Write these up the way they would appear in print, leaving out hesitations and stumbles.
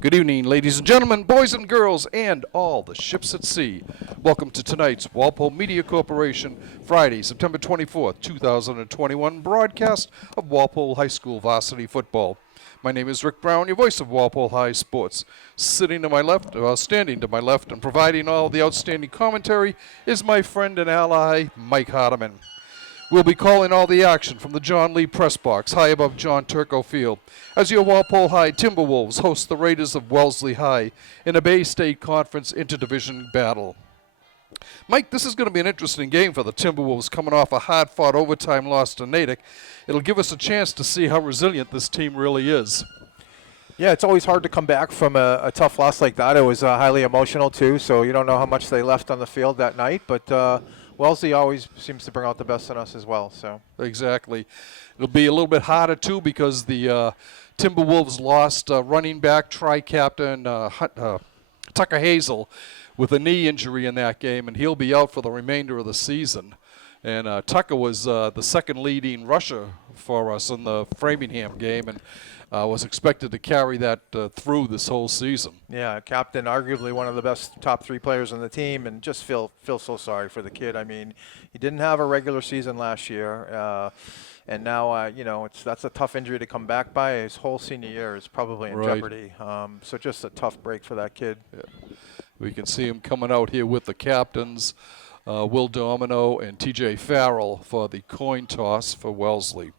Good evening, ladies and gentlemen, boys and girls, and all the ships at sea. Welcome to tonight's Walpole Media Corporation, Friday, September 24th, 2021 broadcast of Walpole High School varsity football. My name is Rick Brown, your voice of Walpole High Sports. Standing to my left, and providing all the outstanding commentary is my friend and ally, Mike Hardiman. We'll be calling all the action from the John Lee Press Box, high above John Turco Field, as your Walpole High Timberwolves host the Raiders of Wellesley High in a Bay State Conference interdivision battle. Mike, this is going to be an interesting game for the Timberwolves coming off a hard-fought overtime loss to Natick. It'll give us a chance to see how resilient this team really is. Yeah, it's always hard to come back from a tough loss like that. It was highly emotional, too, so you don't know how much they left on the field that night, but Wellesley always seems to bring out the best in us as well. So exactly. It'll be a little bit harder, too, because the Timberwolves lost running back, tri-captain Tucker Hazel with a knee injury in that game, and he'll be out for the remainder of the season. And Tucker was the second leading rusher for us in the Framingham game, and was expected to carry that through this whole season. Yeah, captain, arguably one of the best top three players on the team, and just feel so sorry for the kid. I mean, he didn't have a regular season last year, and now that's a tough injury to come back by. His whole senior year is probably in jeopardy. So just a tough break for that kid. Yeah. We can see him coming out here with the captains, Will Domino and T.J. Farrell for the coin toss for Wellesley.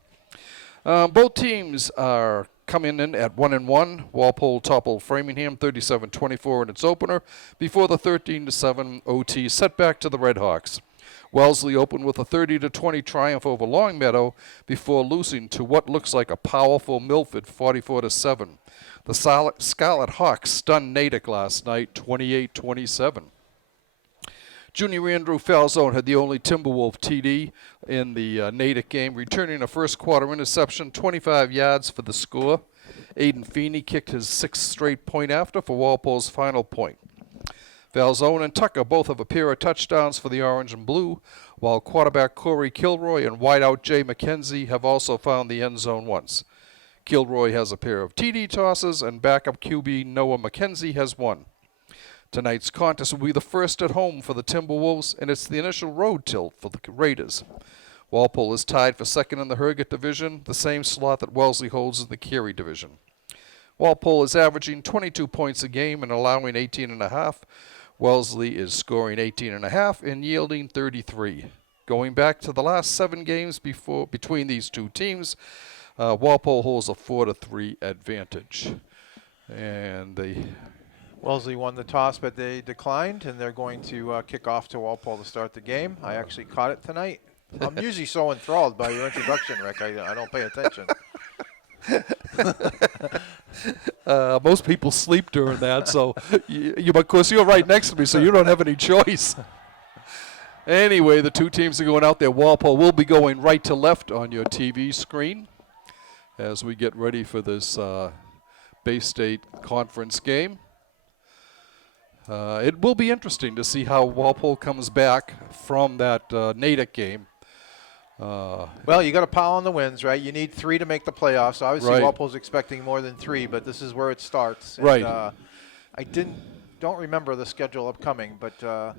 Both teams are coming in at 1-1. Walpole toppled Framingham 37-24 in its opener before the 13-7 OT setback to the Redhawks. Wellesley opened with a 30-20 triumph over Longmeadow before losing to what looks like a powerful Milford 44-7. The Scarlet Hawks stunned Natick last night 28-27. Junior Andrew Falzone had the only Timberwolf TD in the Natick game, returning a first-quarter interception, 25 yards for the score. Aiden Feeney kicked his sixth straight point after for Walpole's final point. Falzone and Tucker both have a pair of touchdowns for the Orange and Blue, while quarterback Corey Kilroy and wideout Jay McKenzie have also found the end zone once. Kilroy has a pair of TD tosses, and backup QB Noah McKenzie has one. Tonight's contest will be the first at home for the Timberwolves, and it's the initial road tilt for the Raiders. Walpole is tied for second in the Herget Division, the same slot that Wellesley holds in the Carey Division. Walpole is averaging 22 points a game and allowing 18.5. Wellesley is scoring 18.5 and yielding 33. Going back to the last 7 games between these two teams, Walpole holds a 4-3 advantage. And Wellesley won the toss, but they declined, and they're going to kick off to Walpole to start the game. I actually caught it tonight. I'm usually so enthralled by your introduction, Rick. I don't pay attention. Most people sleep during that, so of course, you're right next to me, so you don't have any choice. Anyway, the two teams are going out there. Walpole will be going right to left on your TV screen as we get ready for this Bay State Conference game. It will be interesting to see how Walpole comes back from that Natick game. Well, you got to pile on the wins, right? You need 3 to make the playoffs. Obviously, right. Walpole's expecting more than 3, but this is where it starts. And, right. I don't remember the schedule upcoming, but I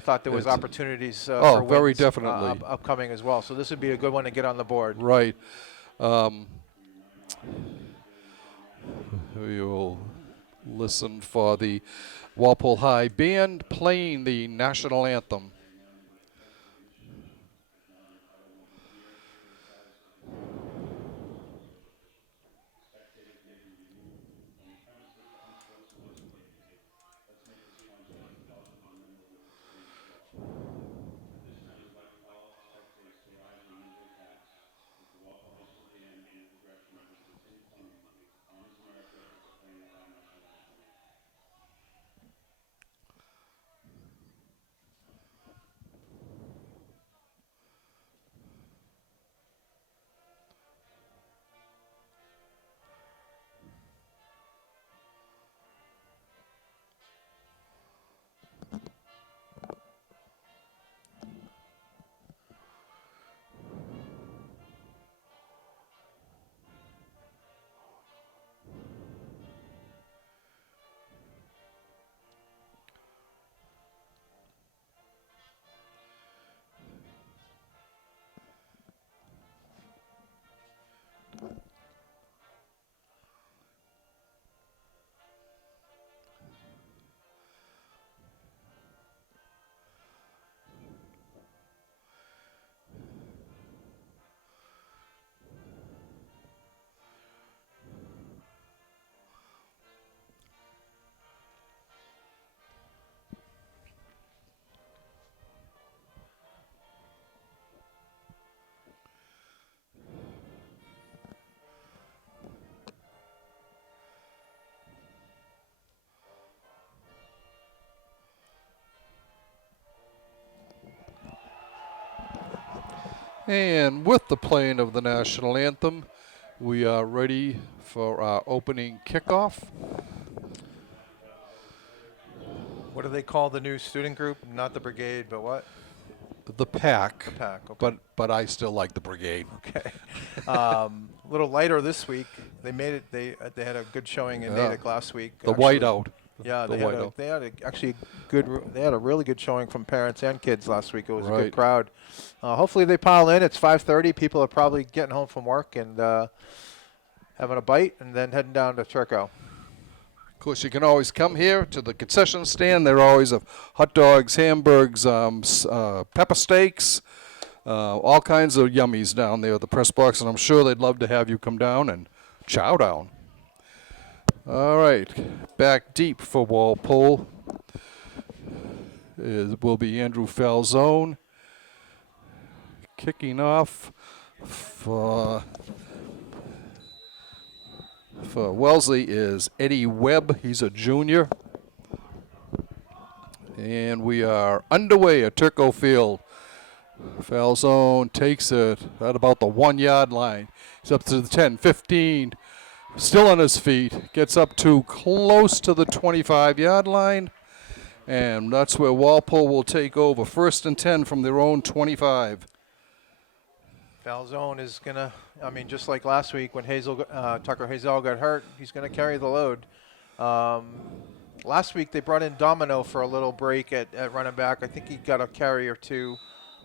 thought there was opportunities for wins, very definitely upcoming as well. So this would be a good one to get on the board. Right. We will listen for the Walpole High band playing the national anthem. And with the playing of the national anthem, we are ready for our opening kickoff. What do they call the new student group? Not the brigade, but what? The pack. Pack. Okay. But I still like the brigade. Okay. A little lighter this week. They made it. They had a good showing in Natick last week. The actually. whiteout. Yeah, the they had actually good. They had a really good showing from parents and kids last week. It was a Right. good crowd. Hopefully they pile in. It's 5:30. People are probably getting home from work and having a bite, and then heading down to Turco. Of course, you can always come here to the concession stand. There always have hot dogs, hamburgers, pepper steaks, all kinds of yummies down there at the press box, and I'm sure they'd love to have you come down and chow down. All right, back deep for Walpole will be Andrew Falzone. Kicking off for Wellesley is Eddie Webb. He's a junior. And we are underway at Turco Field. Falzone takes it at about the 1 yard line. He's up to the 10, 15. Still on his feet. Gets up to close to the 25 yard line. And that's where Walpole will take over. 1st and 10 from their own 25. Falzone is gonna. I mean, just like last week when Tucker Hazel got hurt, he's gonna carry the load. Last week they brought in Domino for a little break at running back. I think he got a carry or two.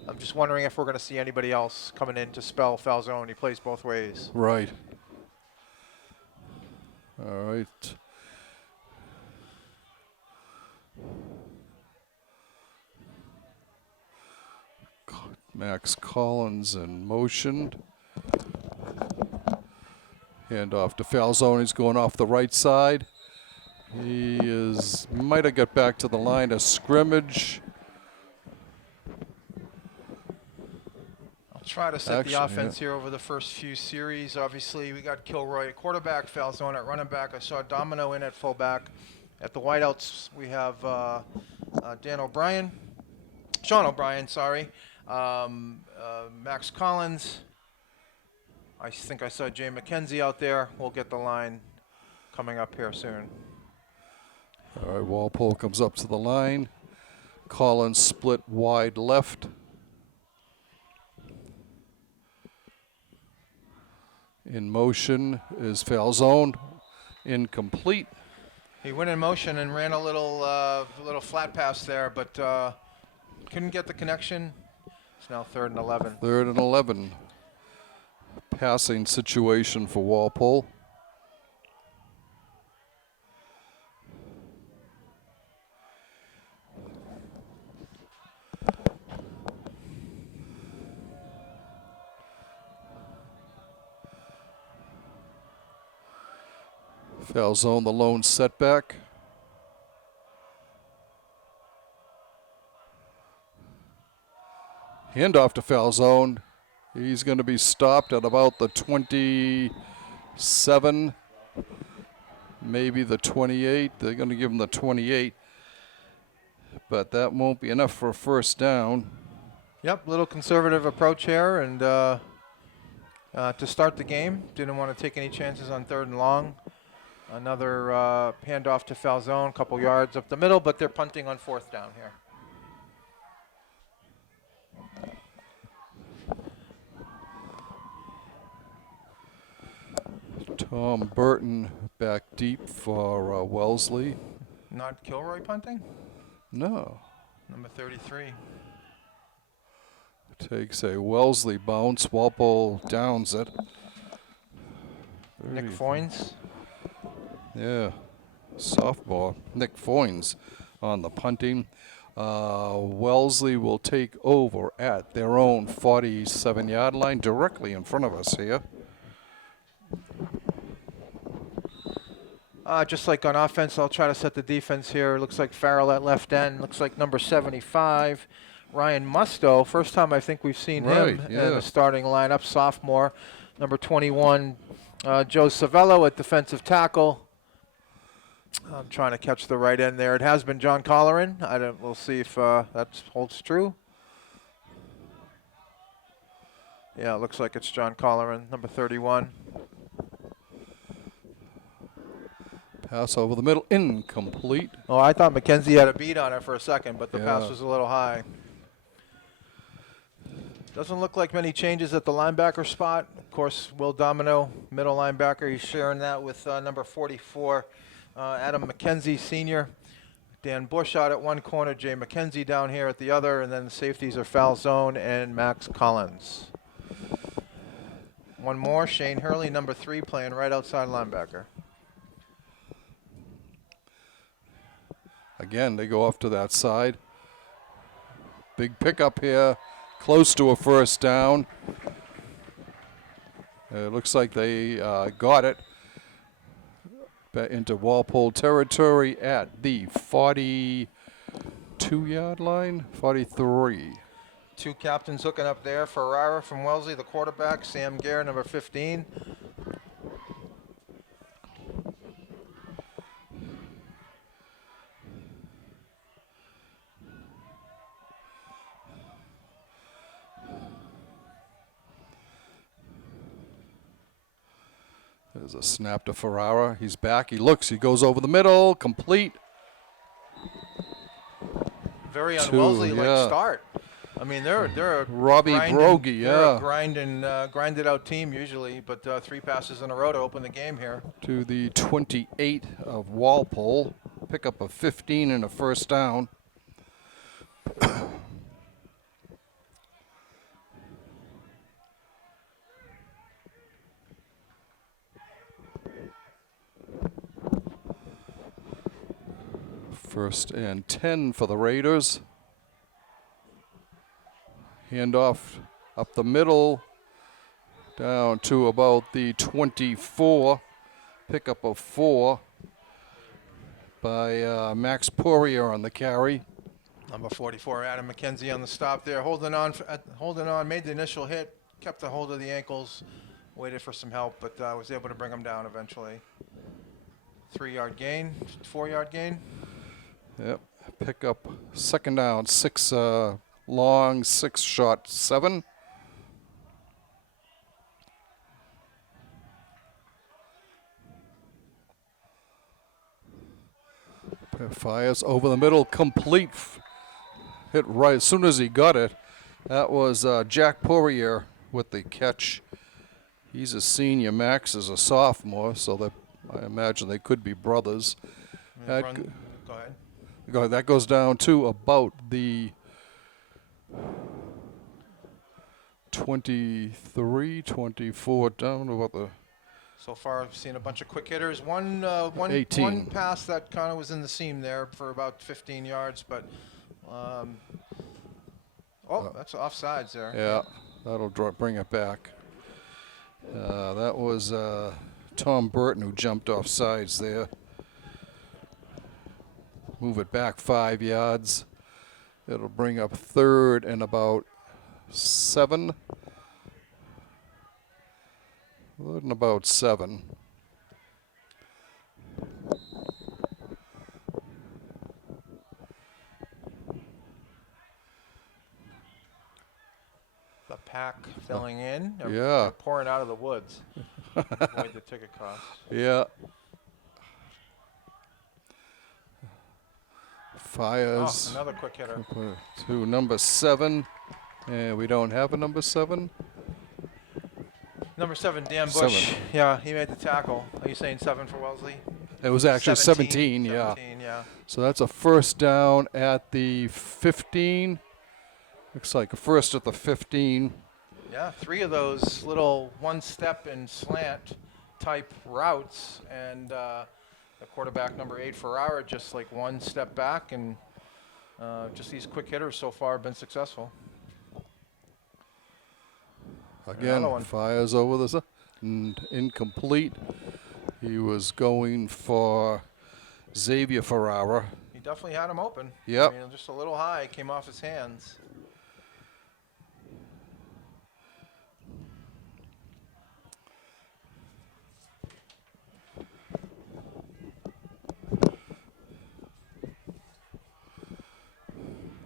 I'm just wondering if we're gonna see anybody else coming in to spell Falzone. He plays both ways. Right. All right. Max Collins in motion. Hand off to Falzone. He's going off the right side. He might have got back to the line of scrimmage. I'll try to set the offense here over the first few series. Obviously, we got Kilroy at quarterback, Falzone at running back. I saw Domino in at fullback. At the wideouts, we have Sean O'Brien, sorry. Max Collins. I think I saw Jay McKenzie out there. We'll get the line coming up here soon. All right, Walpole comes up to the line. Collins split wide left. In motion is Falzone. Incomplete. He went in motion and ran a little flat pass there, but couldn't get the connection. It's now 3rd and 11. 3rd and 11. Passing situation for Walpole. Falzone, the lone setback. Handoff to Falzone. He's going to be stopped at about the 27, maybe the 28. They're going to give him the 28, but that won't be enough for a 1st down. Yep, little conservative approach here, and to start the game, didn't want to take any chances on 3rd and long. Another handoff to Falzone, couple yards up the middle, but they're punting on 4th down here. Tom Burton back deep for Wellesley. Not Kilroy punting? No. Number 33. Takes a Wellesley bounce. Walpole downs it. Nick Foynes. Yeah. Sophomore. Nick Foynes on the punting. Wellesley will take over at their own 47-yard line, directly in front of us here. Just like on offense, I'll try to set the defense here. Looks like Farrell at left end. Looks like number 75, Ryan Musto. First time I think we've seen him in the starting lineup. Sophomore. Number 21, Joe Savello at defensive tackle. I'm trying to catch the right end there. It has been John Colleran. We'll see if that holds true. Yeah, it looks like it's John Colleran, number 31. Pass over the middle, incomplete. Oh, I thought McKenzie had a beat on it for a second, but the pass Yeah. was a little high. Doesn't look like many changes at the linebacker spot. Of course, Will Domino, middle linebacker, he's sharing that with number 44, Adam McKenzie, senior. Dan Bush out at one corner, Jay McKenzie down here at the other, and then the safeties are Falzone and Max Collins. One more, Shane Hurley, number 3, playing right outside linebacker. Again, they go off to that side. Big pickup here, close to a first down. It looks like they got it back into Walpole territory at the 42-yard line, 43. 2 captains hooking up there. Ferrara from Wellesley, the quarterback. Sam Gare, number 15. There's a snap to Ferrara. He's back. He looks. He goes over the middle. Complete. Very Two, un-Wellesley-like yeah. start. I mean, they're a Robbie Brogy, they're yeah. a grinded out team usually, but 3 passes in a row to open the game here. To the 28 of Walpole. Pickup of 15 and a first down. First and 10 for the Raiders. Handoff up the middle, down to about the 24. Pickup of 4 by Max Pourier on the carry. Number 44, Adam McKenzie on the stop there, holding on, made the initial hit, kept the hold of the ankles, waited for some help, but was able to bring him down eventually. 3-yard gain, 4-yard gain. Yep. Pickup second down, 6 long, 6 short, 7. Fires over the middle, complete. Hit right as soon as he got it. That was Jack Pourier with the catch. He's a senior. Max is a sophomore, so that I imagine they could be brothers. Go ahead. That goes down to about the 23, 24, down to about the So far, I've seen a bunch of quick hitters. One 18. One pass that kind of was in the seam there for about 15 yards, but that's offsides there. yeah, that'll bring it back. That was Tom Burton who jumped off sides there. Move it back 5 yards. It'll bring up third and about 7. Third and about 7. The pack filling in. Yeah. They're pouring out of the woods. Avoid the ticket cost. Yeah. Fires. Oh, another quick hitter. To number 7. And we don't have a number 7. Number 7, Dan Bush. 7. Yeah, he made the tackle. Are you saying 7 for Wellesley? It was actually 17, yeah. 17, yeah. So that's a first down at the 15. Looks like a first at the 15. Yeah, 3 of those little one-step and slant type routes, and the quarterback number 8 Ferrara just like one step back, and just these quick hitters so far have been successful. Again, fires over the incomplete. He was going for Xavier Ferrara. He definitely had him open. Yep. I mean, just a little high, came off his hands.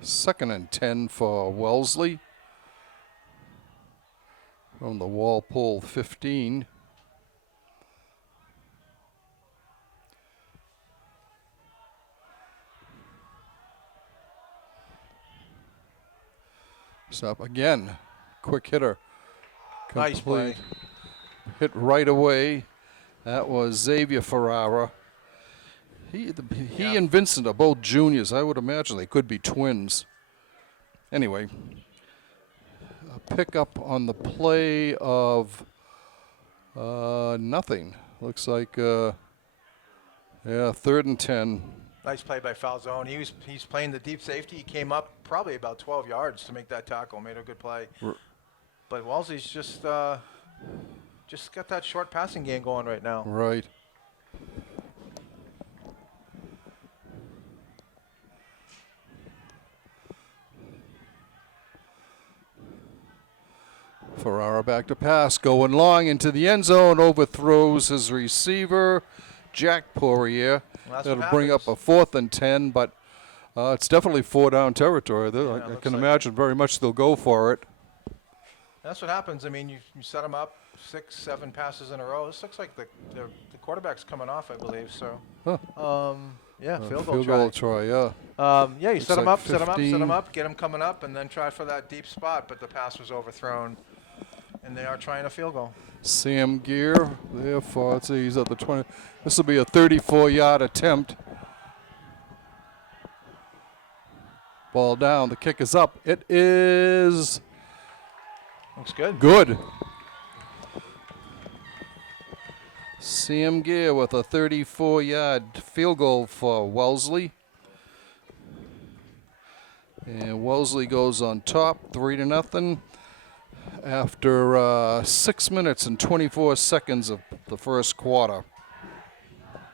Second and 10 for Wellesley. from the Walpole 15. Stop again. Quick hitter. Nice play. Hit right away. That was Xavier Ferrara. He and Vincent are both juniors. I would imagine they could be twins. Anyway, a pickup on the play of nothing. Looks like, 3rd and 10. Nice play by Falzone. He's playing the deep safety. He came up probably about 12 yards to make that tackle. Made a good play. But Wellesley's just got that short passing game going right now. Right. Ferrara back to pass, going long into the end zone, overthrows his receiver, Jack Pourier. Well, that'll bring up a 4th and 10, but it's definitely 4-down territory. I can imagine very much they'll go for it. That's what happens. I mean, you set them up 6, 7 passes in a row. This looks like the quarterback's coming off, I believe. So, field goal try. Yeah. You set them up, set them up, get them coming up, and then try for that deep spot. But the pass was overthrown, and they are trying a field goal. Sam Gear, therefore, let's see, he's at the 20. This will be a 34-yard attempt. Ball down. The kick is up. It is. Looks good. Good. Sam Gear with a 34-yard field goal for Wellesley. And Wellesley goes on top, 3-0. After 6 minutes and 24 seconds of the first quarter.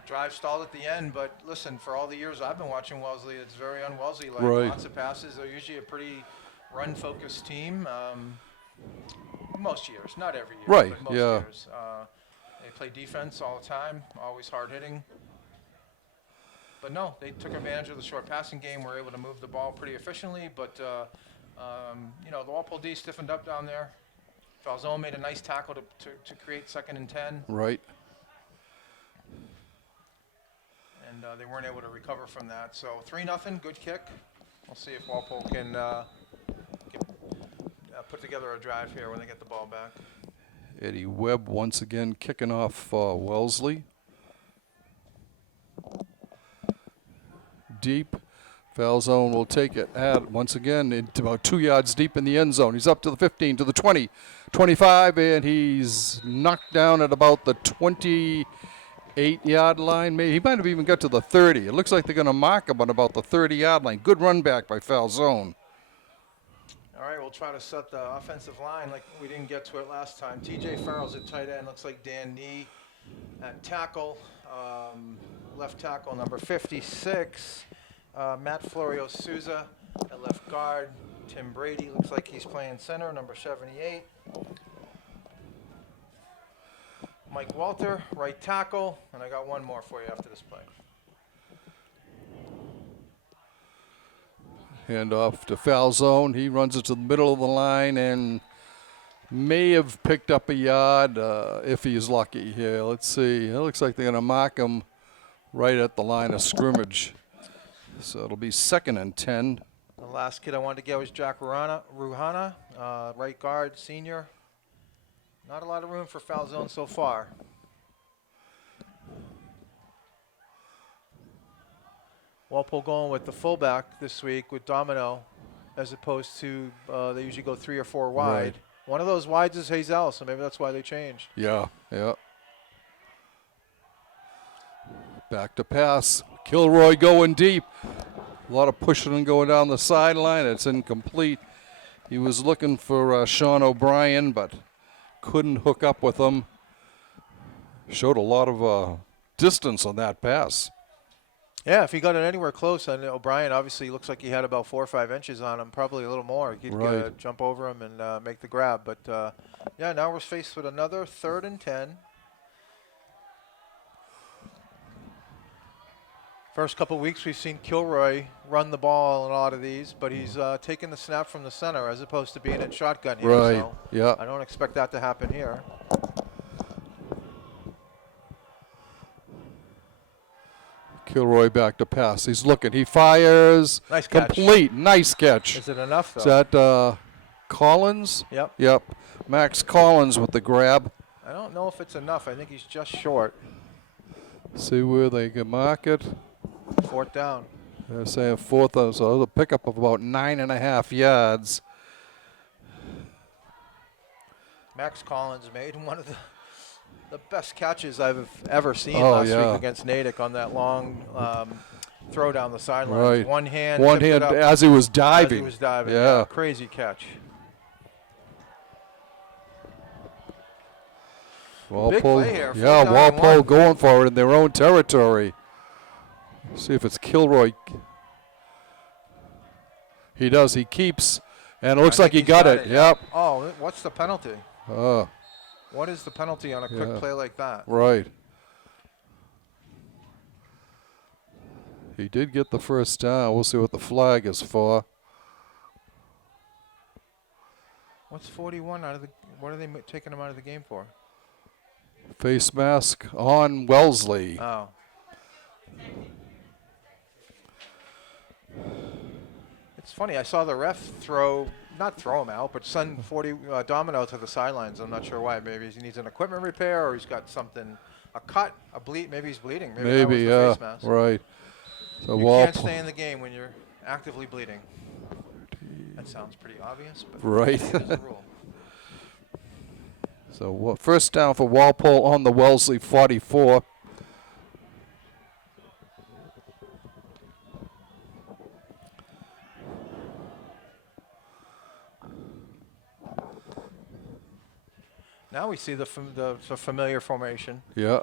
Drive stalled at the end, but listen, for all the years I've been watching Wellesley, it's very un-Wellesley-like. Right. Lots of passes. They're usually a pretty run-focused team. Most years, not every year, right. but most years. They play defense all the time, always hard-hitting. But no, they took advantage of the short passing game, were able to move the ball pretty efficiently, but the Walpole D stiffened up down there. Falzone made a nice tackle to create 2nd and 10. Right. And they weren't able to recover from that. So 3-0, good kick. We'll see if Walpole can put together a drive here when they get the ball back. Eddie Webb once again kicking off for Wellesley. Deep. Falzone will take it once again into about 2 yards deep in the end zone. He's up to the 15, to the 20, 25, and he's knocked down at about the 28-yard line. Maybe he might have even got to the 30. It looks like they're going to mark him on about the 30-yard line. Good run back by Falzone. All right, we'll try to set the offensive line like we didn't get to it last time. TJ Farrell's at tight end. Looks like Dan Nee at tackle. Left tackle number 56. Matt Florio Souza at left guard. Tim Brady looks like he's playing center, number 78. Mike Walter, right tackle. And I got one more for you after this play. Hand off to Falzone. He runs it to the middle of the line and may have picked up a yard if he's lucky here. Let's see. It looks like they're going to mark him right at the line of scrimmage. So it'll be 2nd and 10. The last kid I wanted to get was Jack Ruhana, right guard, senior. Not a lot of room for Falzone so far. Walpole going with the fullback this week with Domino, as opposed to they usually go 3 or 4 wide. Right. One of those wides is Hazel, so maybe that's why they changed. Yeah. Back to pass. Kilroy going deep. A lot of pushing and going down the sideline. It's incomplete. He was looking for Sean O'Brien, but couldn't hook up with him. Showed a lot of distance on that pass. Yeah, if he got it anywhere close, and O'Brien obviously looks like he had about 4 or 5 inches on him, probably a little more. He could jump over him and make the grab. But, now we're faced with another 3rd and 10. First couple weeks we've seen Kilroy run the ball in a lot of these, but he's taking the snap from the center as opposed to being in shotgun here. Right, So yeah. I don't expect that to happen here. Kilroy back to pass. He's looking. He fires. Nice catch. Complete. Nice catch. Is it enough, though? Is that Collins? Yep. Yep. Max Collins with the grab. I don't know if it's enough. I think he's just short. See where they can mark it. 4th down. They're saying 4th, so a pickup of about 9.5 yards. Max Collins made one of the best catches I've ever seen Oh, last yeah. week against Natick on that long throw down the sidelines. Right. One hand One tipped hand it up as he was as diving. he was diving. Yeah. Crazy catch. Walpole, play here, yeah, 4th down and Walpole 1. going for it in their own territory. See if it's Kilroy. He does. He keeps, and it looks I like think he he's got it. yeah. Yep. Oh, what's the penalty? Uh, What is the penalty on a quick Yeah. play like that? right. He did get the first down. We'll see what the flag is for. What's 41 out of the? What are they taking him out of the game for? Face mask on Wellesley. Oh. It's funny. I saw the ref not throw him out, but send 40 Domino to the sidelines. I'm not sure why. Maybe he needs an equipment repair, or he's got something, a cut, a bleed. Maybe he's bleeding. Maybe that was Maybe, the face mask. right. So You Walpole, can't stay in the game when you're actively bleeding. That sounds pretty obvious, but right. it is a rule. So first down for Walpole on the Wellesley 44. Now we see the familiar formation. Yeah.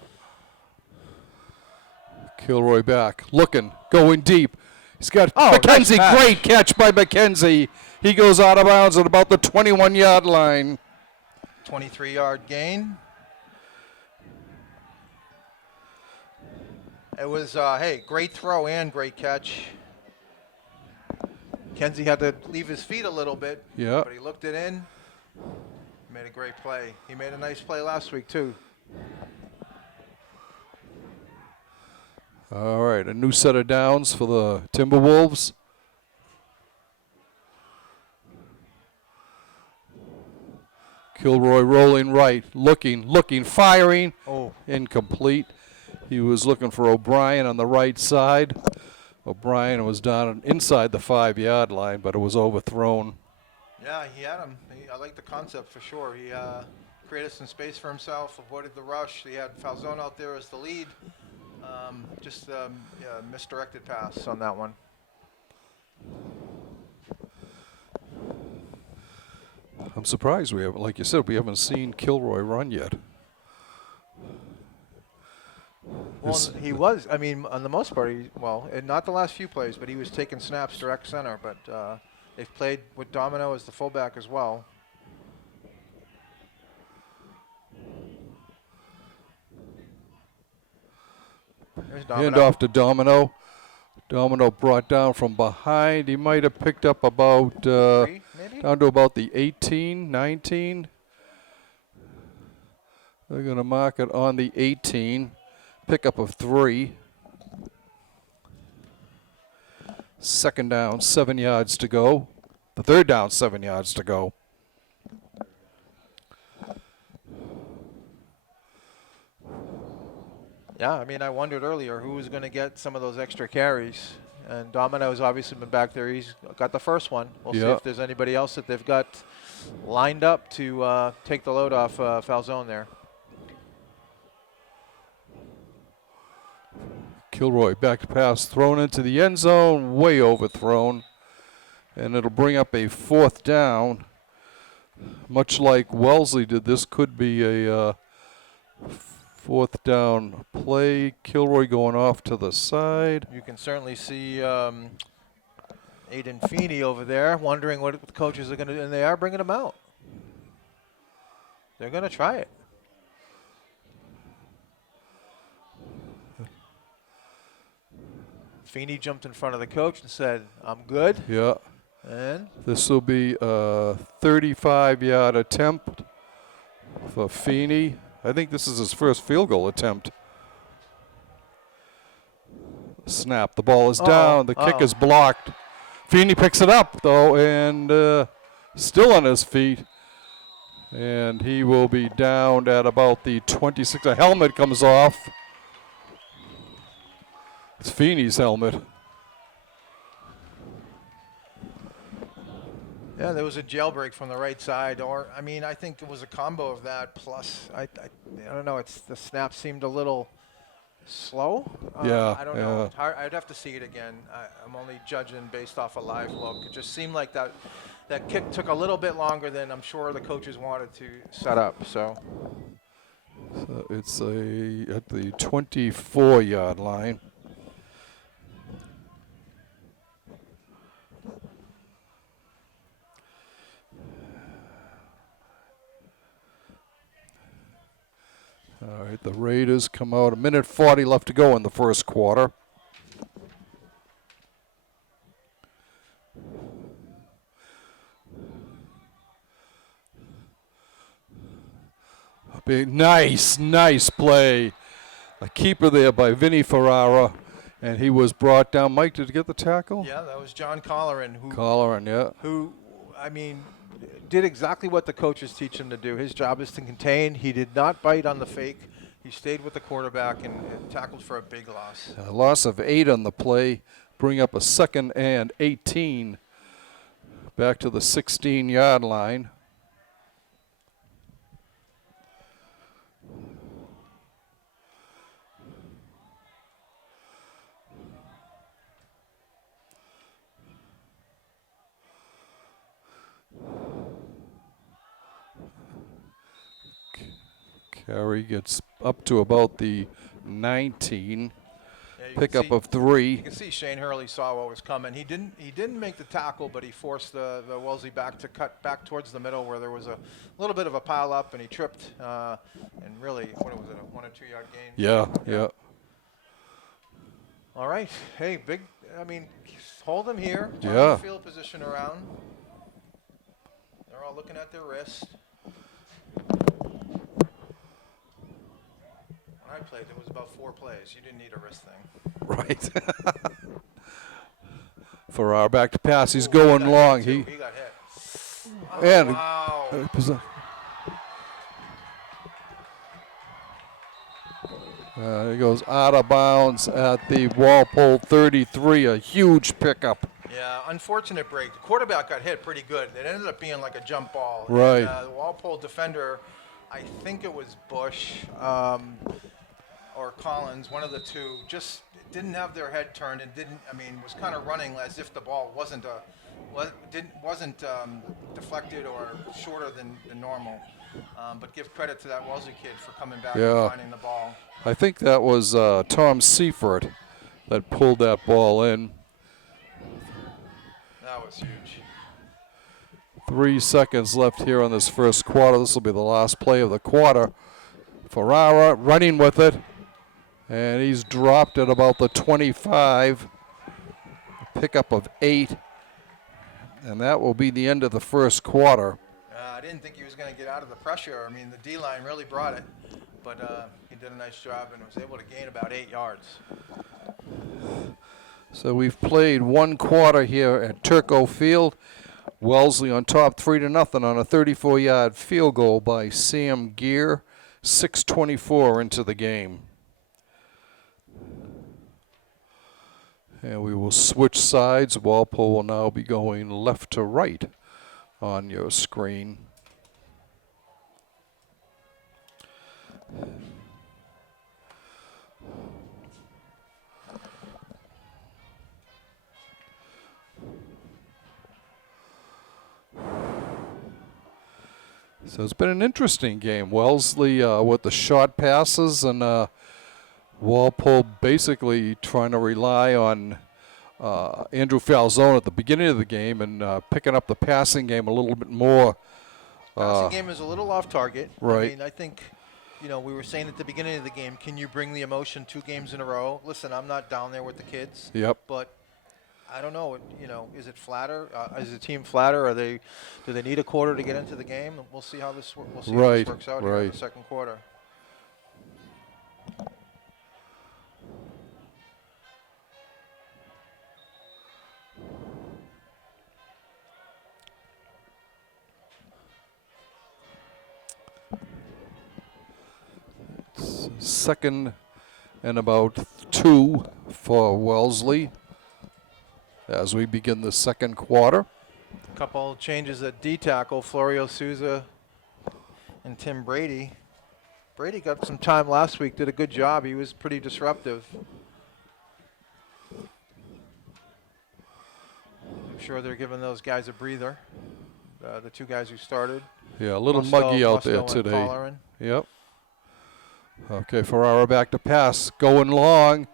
Kilroy back, looking, going deep. He's got McKenzie. Nice catch. Great catch by McKenzie. He goes out of bounds at about the 21-yard line. 23-yard gain. It was, great throw and great catch. Kenzie had to leave his feet a little bit, Yeah. but he looked it in. Made a great play. He made a nice play last week, too. All right, a new set of downs for the Timberwolves. Kilroy rolling right, looking, firing. Oh, Incomplete. He was looking for O'Brien on the right side. O'Brien was down inside the 5-yard line, but it was overthrown. yeah, he had him. I like the concept for sure. He created some space for himself, avoided the rush. He had Falzone out there as the lead. Misdirected pass on that one. I'm surprised we haven't, like you said, we haven't seen Kilroy run yet. Well, he was. I mean, on the most part, not the last few plays, but he was taking snaps direct center. But they've played with Domino as the fullback as well. There's Domino. Hand off to Domino. Domino brought down from behind. He might have picked up about 3, maybe? down to about the 18, 19. They're going to mark it on the 18. Pickup of 3. Second down, 7 yards to go. The third down, 7 yards to go. Yeah, I mean, I wondered earlier who was going to get some of those extra carries. And Domino's obviously been back there. He's got the first one. We'll see if there's anybody else that they've got lined up to take the load off Falzone there. Kilroy back to pass, thrown into the end zone, way overthrown. And it'll bring up a 4th down. Much like Wellesley did, this could be a 4th down play. Kilroy going off to the side. You can certainly see Aiden Feeney over there wondering what the coaches are going to do, and they are bringing him out. They're going to try it. Feeney jumped in front of the coach and said, "I'm good." Yeah. And This will be a 35-yard attempt for Feeney. I think this is his first field goal attempt. Snap. The ball is down. The kick is blocked. Feeney picks it up, though, and still on his feet. And he will be down at about the 26. A helmet comes off. It's Feeney's helmet. yeah, there was a jailbreak from the right side, or I mean, I think it was a combo of that plus I don't know. It's the snap seemed a little slow. Yeah, I don't know. It's hard, I'd have to see it again. I'm only judging based off a live look. It just seemed like that kick took a little bit longer than I'm sure the coaches wanted to set up. So It's at the 24-yard line. All right, the Raiders come out. 1:40 left to go in the first quarter. Big, nice play. A keeper there by Vinny Ferrara, and he was brought down. Mike, did you get the tackle? yeah, that was John Colleran Yeah. who, I mean, did exactly what the coaches teach him to do. His job is to contain. He did not bite on the fake. He stayed with the quarterback and tackled for a big loss. A loss of 8 on the play, bring up a 2nd and 18 back to the 16-yard line. Carey gets up to about the 19. Yeah, Pickup of 3. You can see Shane Hurley saw what was coming. He didn't make the tackle, but he forced the Wellesley back to cut back towards the middle where there was a little bit of a pile up, and he tripped. And really, what was it, a 1 or 2 yard gain? Yeah. All right. Hey, I mean, hold him here. Turn Yeah. the field position around. They're all looking at their wrist. When I played, it was about 4 plays. You didn't need a wrist thing. Right. Ferrara back to pass. He's going long. He got hit. Oh, And wow. He goes out of bounds at the Walpole 33. A huge pickup. Yeah, unfortunate break. The quarterback got hit pretty good. It ended up being like a jump ball. Right. And, the Walpole defender, I think it was Bush or Collins, one of the two, just didn't have their head turned and was kind of running as if the ball wasn't deflected or shorter than normal. But give credit to that Wellesley kid for coming back and finding the ball. I think that was Tom Seifert that pulled that ball in. That was huge. 3 seconds left here on this first quarter. This will be the last play of the quarter. Ferrara running with it, and he's dropped at about the 25. A pickup of 8, and that will be the end of the first quarter. I didn't think he was going to get out of the pressure. I mean, the D-line really brought it, but he did a nice job and was able to gain about 8 yards. So we've played 1 quarter here at Turco Field. Wellesley on top 3-0 on a 34-yard field goal by Sam Gear. 6:24 into the game. And we will switch sides. Walpole will now be going left to right on your screen. So it's been an interesting game. Wellesley with the short passes, and Walpole basically trying to rely on Andrew Falzone at the beginning of the game and picking up the passing game a little bit more. Passing game is a little off target. Right. I mean, I think, you know, we were saying at the beginning of the game, can you bring the emotion 2 games in a row? Listen, I'm not down there with the kids. Yep. But I don't know. You know, is it flatter? Is the team flatter? Do they need a quarter to get into the game? We'll see how this how this works out here in the second quarter. Second and about 2 for Wellesley as we begin the second quarter. Couple changes at D tackle. Florio Souza and Tim Brady. Brady got some time last week. Did a good job. He was pretty disruptive. I'm sure they're giving those guys a breather. The 2 guys who started. Yeah, a little muggy out there today. Colleran. Yep. Okay, Ferrara back to pass, going long,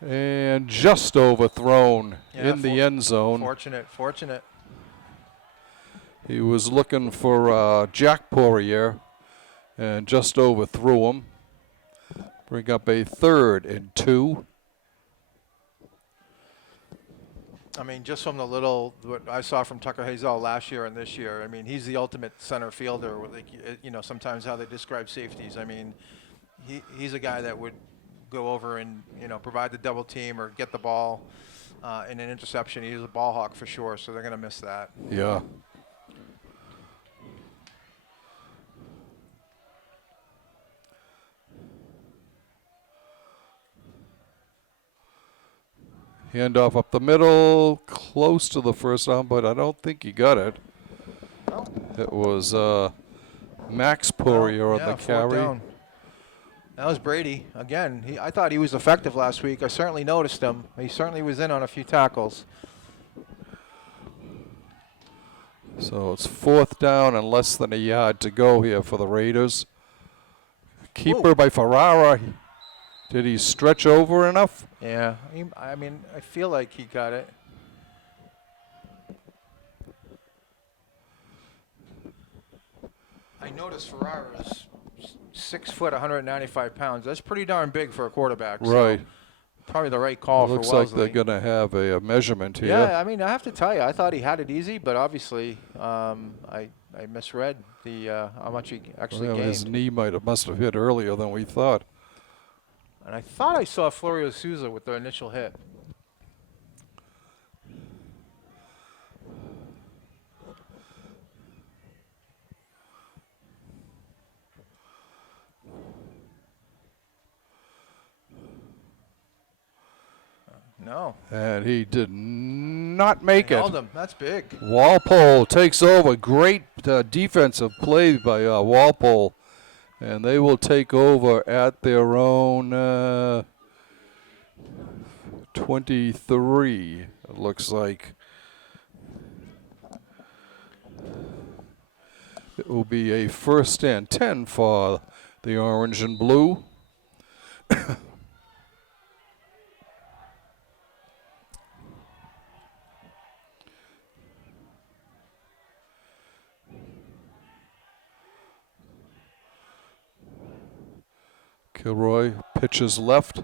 and just overthrown in the end zone. Fortunate. He was looking for Jack Pourier and just overthrew him. Bring up a 3rd and 2. I mean, just from what I saw from Tucker Hazel last year and this year, I mean, he's the ultimate center fielder. Like, you know, sometimes how they describe safeties. I mean, he's a guy that would go over and, you know, provide the double team or get the ball in an interception. He's a ball hawk for sure, so they're going to miss that. Yeah. Handoff up the middle, close to the first down, but I don't think he got it. Oh. It was Max Pourier on the carry. Down. That was Brady. Again, I thought he was effective last week. I certainly noticed him. He certainly was in on a few tackles. So it's 4th down and less than a yard to go here for the Raiders. Keeper by Ferrara. Did he stretch over enough? Yeah, I mean, I feel like he got it. I noticed Ferrara's 6 foot, 195 pounds. That's pretty darn big for a quarterback. Right. So probably the right call for Wellesley. Looks like they're going to have a measurement here. Yeah, I mean, I have to tell you, I thought he had it easy, but obviously I misread how much he actually gained. His knee must have hit earlier than we thought. And I thought I saw Florio Souza with the initial hit. No. And he did not make it. Held him. That's big. Walpole takes over. Great defensive play by Walpole. And they will take over at their own 23, it looks like. It will be a 1st and 10 for the orange and blue. Kilroy pitches left.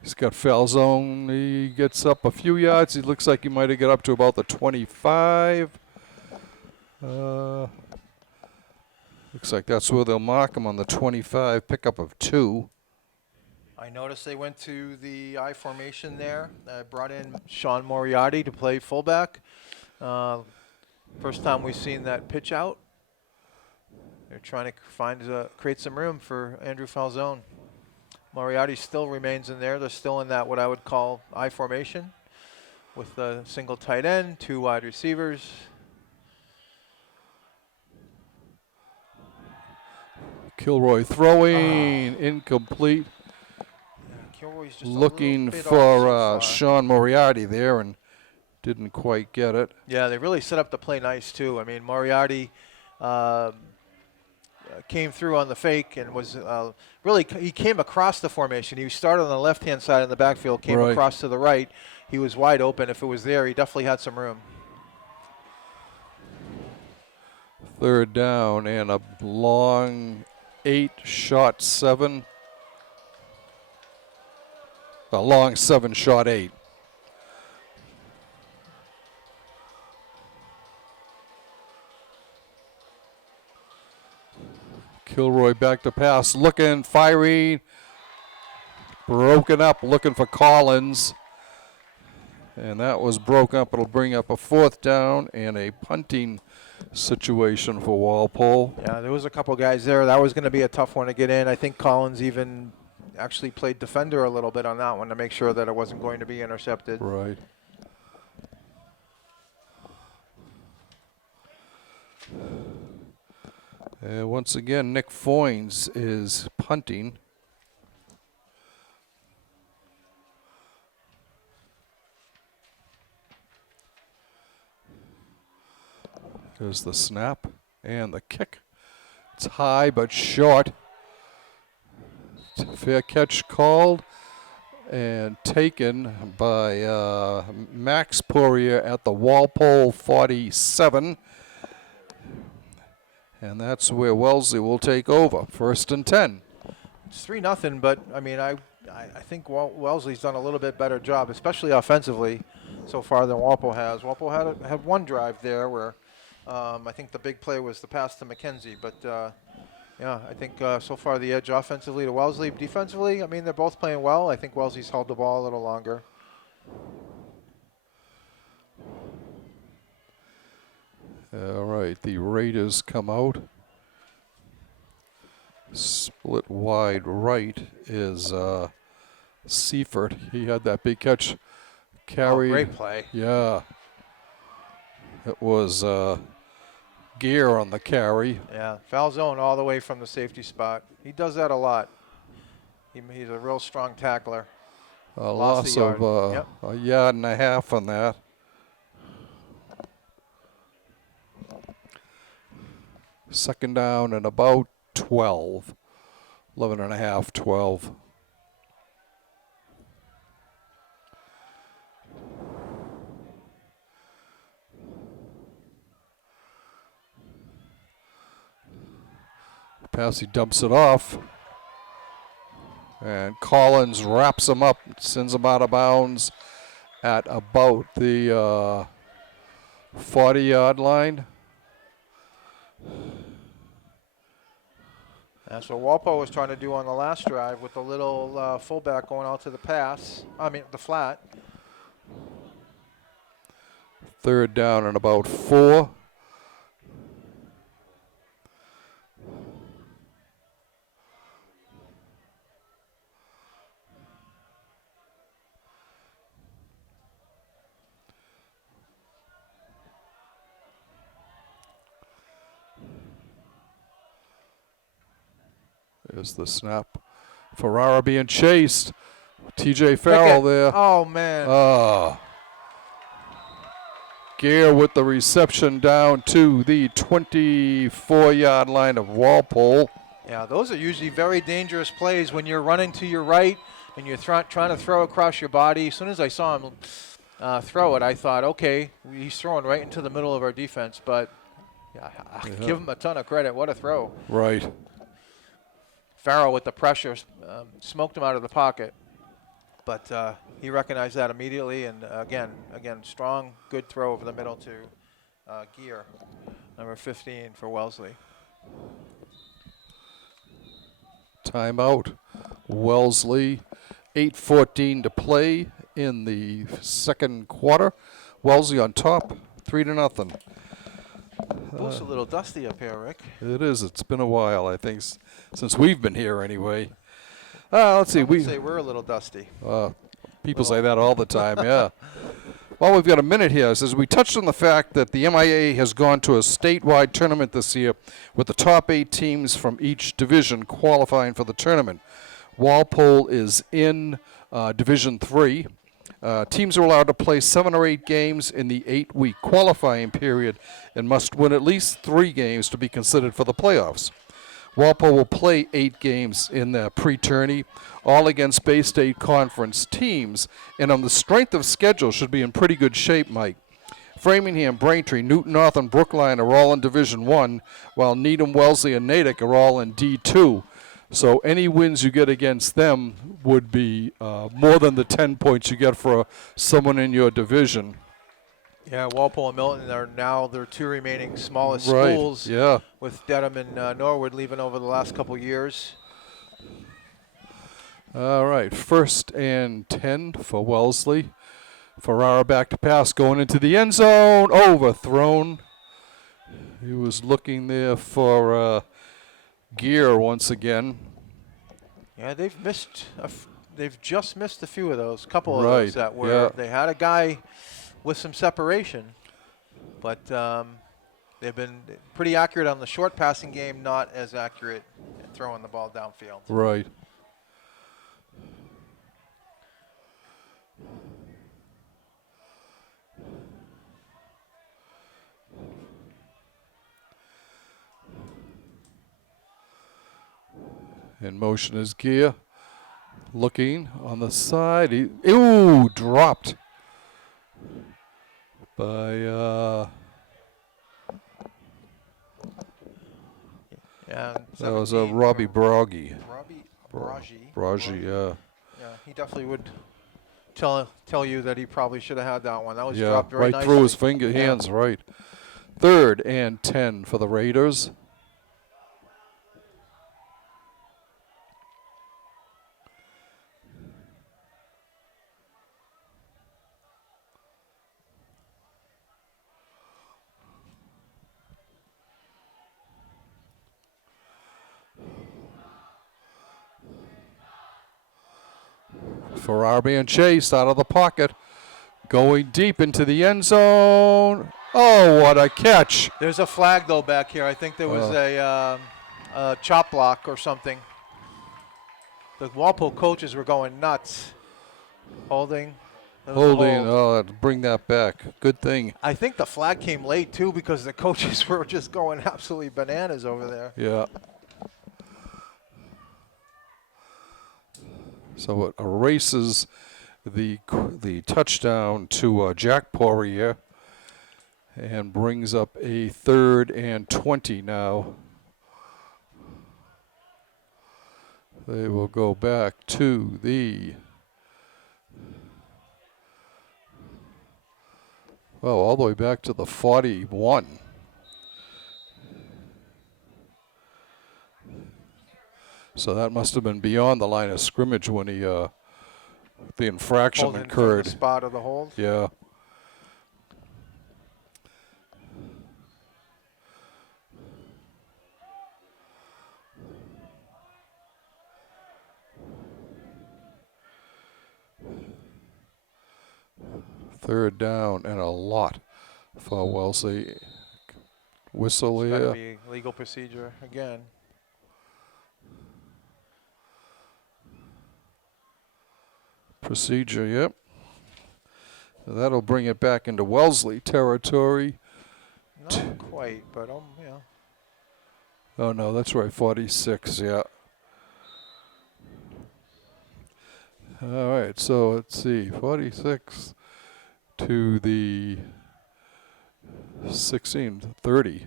He's got foul zone. He gets up a few yards. He looks like he might have got up to about the 25. Looks like that's where they'll mark him, on the 25, pickup of 2. I noticed they went to the I formation there. Brought in Sean Moriarty to play fullback. First time we've seen that pitch out. They're trying to create some room for Andrew Falzone. Moriarty still remains in there. They're still in that what I would call I formation with a single tight end, 2 wide receivers. Kilroy throwing, incomplete. Yeah, Kilroy's just looking a bit for Sean Moriarty there and didn't quite get it. Yeah, they really set up the play nice too. I mean, Moriarty came through on the fake and was he came across the formation. He started on the left-hand side in the backfield, came across to the right. He was wide open. If it was there, he definitely had some room. 3rd down and a long 8, shot 7. A long 7, shot 8. Kilroy back to pass, looking, firing, broken up, looking for Collins. And that was broken up. It'll bring up a 4th down and a punting situation for Walpole. Yeah, there was a couple guys there. That was going to be a tough one to get in. I think Collins even actually played defender a little bit on that one to make sure that it wasn't going to be intercepted. Right. Once again, Nick Foynes is punting. There's the snap and the kick. It's high but short. Fair catch called and taken by Max Pourier at the Walpole 47. And that's where Wellesley will take over. 1st and 10. It's 3-0, but I mean, I think Wellesley's done a little bit better job, especially offensively, so far than Walpole has. Walpole had one drive there where I think the big play was the pass to McKenzie, but yeah, I think so far the edge offensively to Wellesley. Defensively, I mean, they're both playing well. I think Wellesley's held the ball a little longer. All right, the Raiders come out. Split wide right is Seifert. He had that big catch. Carry. Oh, great play. Yeah. It was Gear on the carry. Yeah, foul zone all the way from the safety spot. He does that a lot. He's a real strong tackler. A loss of a yard and a half on that. Second down and about 12. 11 and a half, 12. Pass, he dumps it off. And Collins wraps him up, sends him out of bounds at about the 40-yard line. That's what Walpole was trying to do on the last drive with the little fullback going out to the pass. I mean, the flat. 3rd down and about 4. There's the snap. Ferrara being chased. TJ Farrell there. Oh, man. Gear with the reception down to the 24-yard line of Walpole. Yeah, those are usually very dangerous plays when you're running to your right and you're trying to throw across your body. As soon as I saw him throw it, I thought, okay, he's throwing right into the middle of our defense. But yeah, I give him a ton of credit. What a throw. Right. Farrell with the pressure smoked him out of the pocket. But he recognized that immediately, and again, strong, good throw over the middle to Gear, number 15 for Wellesley. Timeout. Wellesley, 8:14 to play in the second quarter. Wellesley on top, 3-0. It's a little dusty up here, Rick. It is. It's been a while, I think, since we've been here anyway. Let's see. We say we're a little dusty. People say that all the time, yeah. Well, we've got a minute here. It says, we touched on the fact that the MIA has gone to a statewide tournament this year with the top 8 teams from each division qualifying for the tournament. Walpole is in Division 3. Teams are allowed to play 7 or 8 games in the 8-week qualifying period and must win at least 3 games to be considered for the playoffs. Walpole will play 8 games in the pre-tourney, all against Bay State Conference teams, and on the strength of schedule should be in pretty good shape, Mike. Framingham, Braintree, Newton North, and Brookline are all in Division 1, while Needham, Wellesley, and Natick are all in D2. So any wins you get against them would be more than the 10 points you get for someone in your division. Yeah, Walpole and Milton are now their two remaining smallest Right, schools, yeah. with Dedham and Norwood leaving over the last couple years. All right, 1st and 10 for Wellesley. Ferrara back to pass, going into the end zone, overthrown. He was looking there for gear once again. Yeah, they've just missed a few of those, couple of Right, those that were, yeah. they had a guy with some separation, but they've been pretty accurate on the short passing game, not as accurate at throwing the ball downfield. Right. In motion is Gear. Looking on the side. Ooh, dropped by Yeah, that was a 17 Robbie for Broggy. Braji. Yeah. Yeah, he definitely would tell you that he probably should have had that one. That was Yeah, dropped very right nicely. through his Yeah. hands, right. 3rd and 10 for the Raiders. Ferrara being chased out of the pocket. Going deep into the end zone. Oh, what a catch. There's a flag, though, back here. I think there was a chop block or something. The Walpole coaches were going nuts. Holding. There was a Holding, hold. bring that back. Good thing. I think the flag came late, too, because the coaches were just going absolutely bananas over there. Yeah. So it erases the touchdown to Jack Pourier and brings up a 3rd and 20 now. They will go back to the all the way back to the 41. So that must have been beyond the line of scrimmage when he the infraction Holding from occurred. the spot of the hold. Yeah. Third down and a lot for Wellesley. Whistle It's gotta here. be legal procedure again. Procedure, yep. That'll bring it back into Wellesley territory. Not quite, but yeah. Oh, no, that's right, 46, yeah. All right, so let's see, 46 to the 16, 30.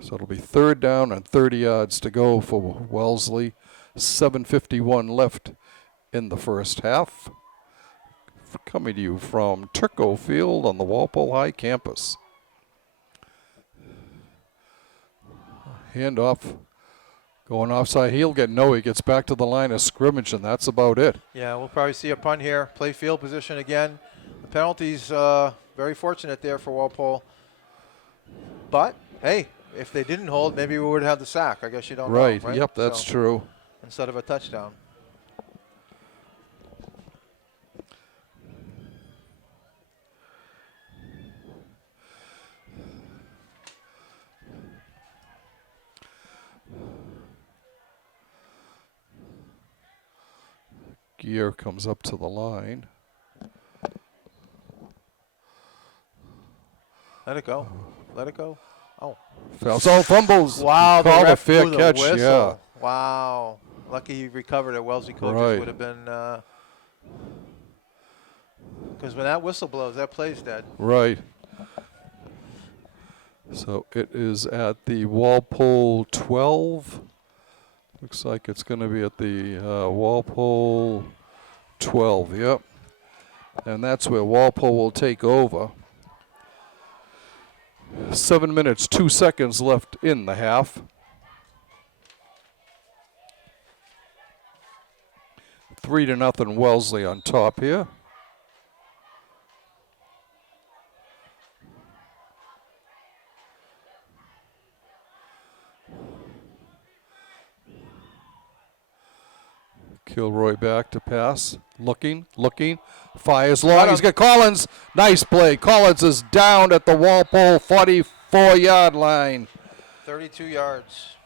So it'll be 3rd down and 30 yards to go for Wellesley. 7:51 left in the first half. Coming to you from Turco Field on the Walpole High campus. Handoff. Going offside, he gets back to the line of scrimmage, and that's about it. Yeah, we'll probably see a punt here. Play field position again. The penalty's very fortunate there for Walpole. But, hey, if they didn't hold, maybe we would have the sack. I guess you don't know, right? Yep, that's true. Instead of a touchdown. Gear comes up to the line. Let it go. Let it go. Oh. So fumbles. Wow, the Called a ref fair blew the catch, whistle. yeah. Wow. Lucky he recovered it. Wellesley coaches Right. would have been Because when that whistle blows, that play's dead. Right. So it is at the Walpole 12. Looks like it's going to be at the Walpole 12. Yep. And that's where Walpole will take over. 7 minutes, 2 seconds left in the half. 3-0 Wellesley on top here. Kilroy back to pass. Looking. Fires long. He's got Collins. Nice play. Collins is down at the Walpole 44-yard line. 32 yards.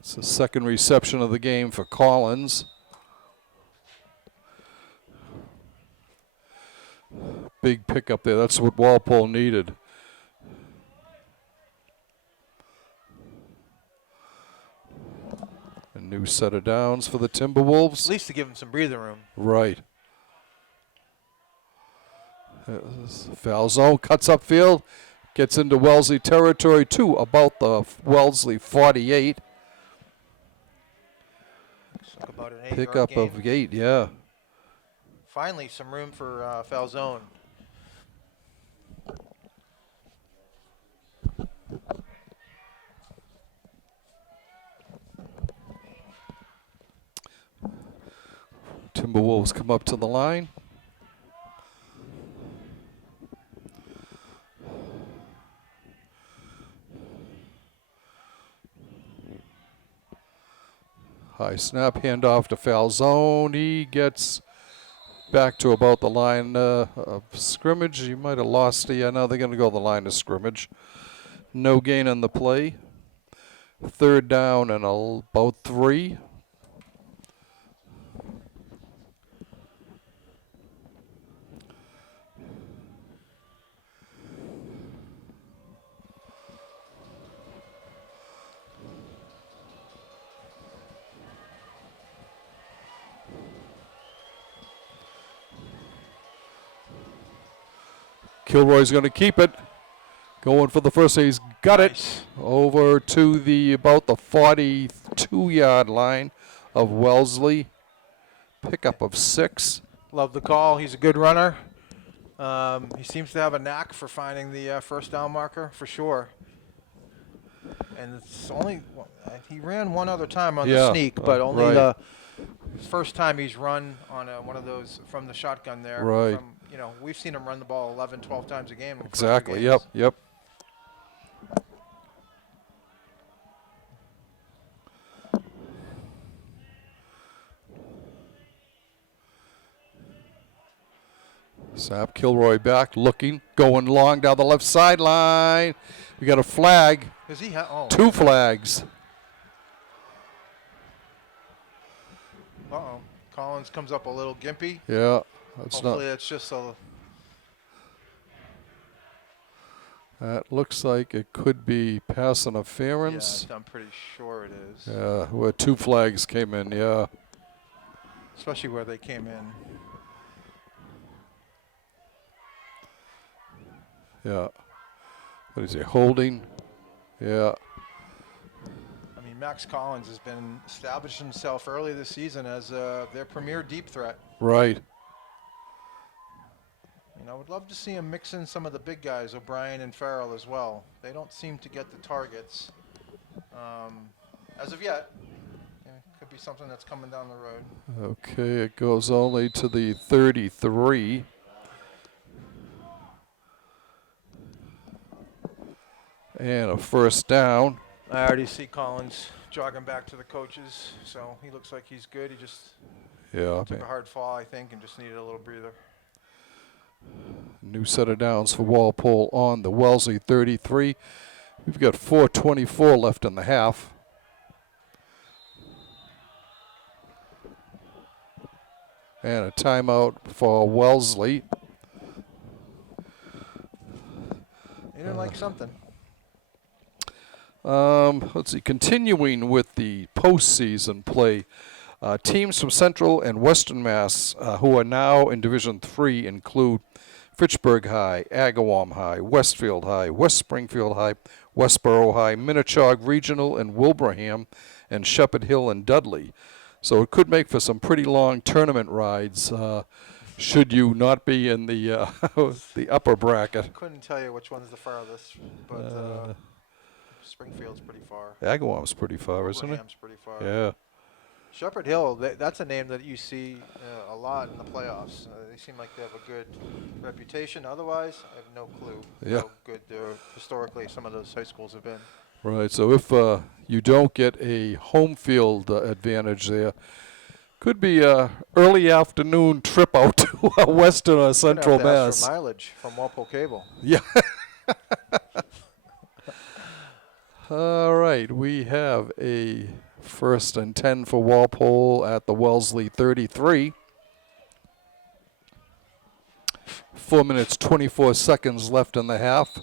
It's the second reception of the game for Collins. Big pickup there. That's what Walpole needed. A new set of downs for the Timberwolves. At least to give him some breathing room. Right. Foul zone, cuts upfield, gets into Wellesley territory to about the Wellesley 48. Like about an 8-yard Pickup gain. of 8, yeah. Finally, some room for foul zone. Timberwolves come up to the line. High snap, handoff to foul zone. He gets back to about the line of scrimmage. He might have lost it. Yeah, now they're going to go the line of scrimmage. No gain on the play. 3rd down and about 3. Kilroy's going to keep it. Going for the first. He's got it over to about the 42-yard line of Wellesley. Pickup of 6. Love the call. He's a good runner. He seems to have a knack for finding the first down marker for sure. And it's only he ran one other time on the sneak, but only right. the first time he's run on one of those from the shotgun there. Right. We've seen him run the ball 11, 12 times a game. Exactly. Yep. Snap, Kilroy back, looking, going long down the left sideline. We got a flag. Is he? 2 flags. Uh-oh. Collins comes up a little gimpy. Yeah. Hopefully that's just a... That looks like it could be pass interference. Yeah, I'm pretty sure it is. Yeah, where 2 flags came in, yeah. Especially where they came in. Yeah. What is he, holding? Yeah. I mean, Max Collins has been established himself early this season as their premier deep threat. Right. I would love to see him mix in some of the big guys, O'Brien and Farrell as well. They don't seem to get the targets as of yet. Could be something that's coming down the road. Okay, it goes only to the 33. And a first down. I already see Collins jogging back to the coaches, so he looks like he's good. He just took a hard fall, I think, and just needed a little breather. New set of downs for Walpole on the Wellesley 33. We've got 4:24 left in the half. And a timeout for Wellesley. He didn't like something. Let's see. Continuing with the postseason play, teams from Central and Western Mass who are now in Division III include Fitchburg High, Agawam High, Westfield High, West Springfield High, Westboro High, Minnechaug Regional, and Wilbraham, and Shepherd Hill and Dudley. So it could make for some pretty long tournament rides. Should you not be in the the upper bracket. Couldn't tell you which one's the farthest, but Springfield's pretty far. Agawam's pretty far, isn't it? Wilbraham's pretty far. Yeah. Shepherd Hill, that's a name that you see a lot in the playoffs. They seem like they have a good reputation. Otherwise, I have no clue Yeah. how good historically some of those high schools have been. Right. So if you don't get a home field advantage there, could be a early afternoon trip out to Western or Central Gonna have to ask Mass. for mileage from Walpole Cable. Yeah. All right. We have a 1st and 10 for Walpole at the Wellesley 33. 4 minutes, 24 seconds left in the half.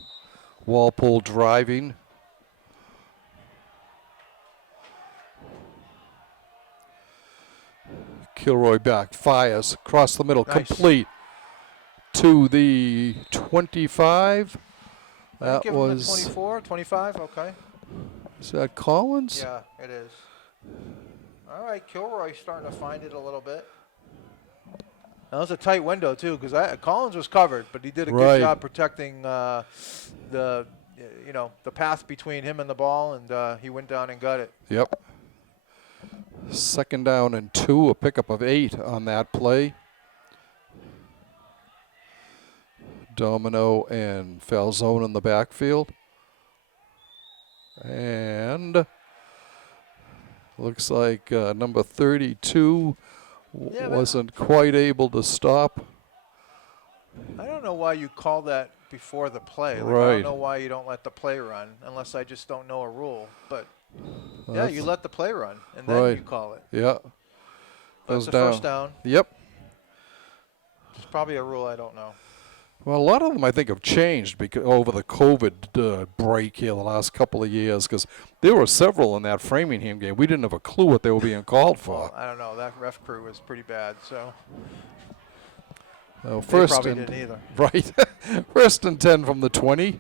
Walpole driving. Kilroy back, fires across the middle, Nice. complete to the 25. That Give him the was, 24, 25, okay. is that Collins? Yeah, it is. All right, Kilroy starting to find it a little bit. That was a tight window too, because Collins was covered, but he did a Right. good job protecting the path between him and the ball, and he went down and got it. Yep. 2nd down and 2, a pickup of 8 on that play. Domino and Falzone in the backfield. And looks like number 32 Yeah, but- wasn't quite able to stop. I don't know why you call that before the play. Like, I Right. don't know why you don't let the play run, unless I just don't know a rule. But yeah, That's- you let the play run, and then Right. you call it. Yeah. But Goes it's a first down. Yep. It's probably a rule I don't know. Well, a lot of them I think have changed because over the COVID break here the last couple of years, because there were several in that Framingham game. We didn't have a clue what they were being called for. Well, I don't know. That ref crew was pretty bad, so they First probably and didn't either. right, 1st and 10 from the 20.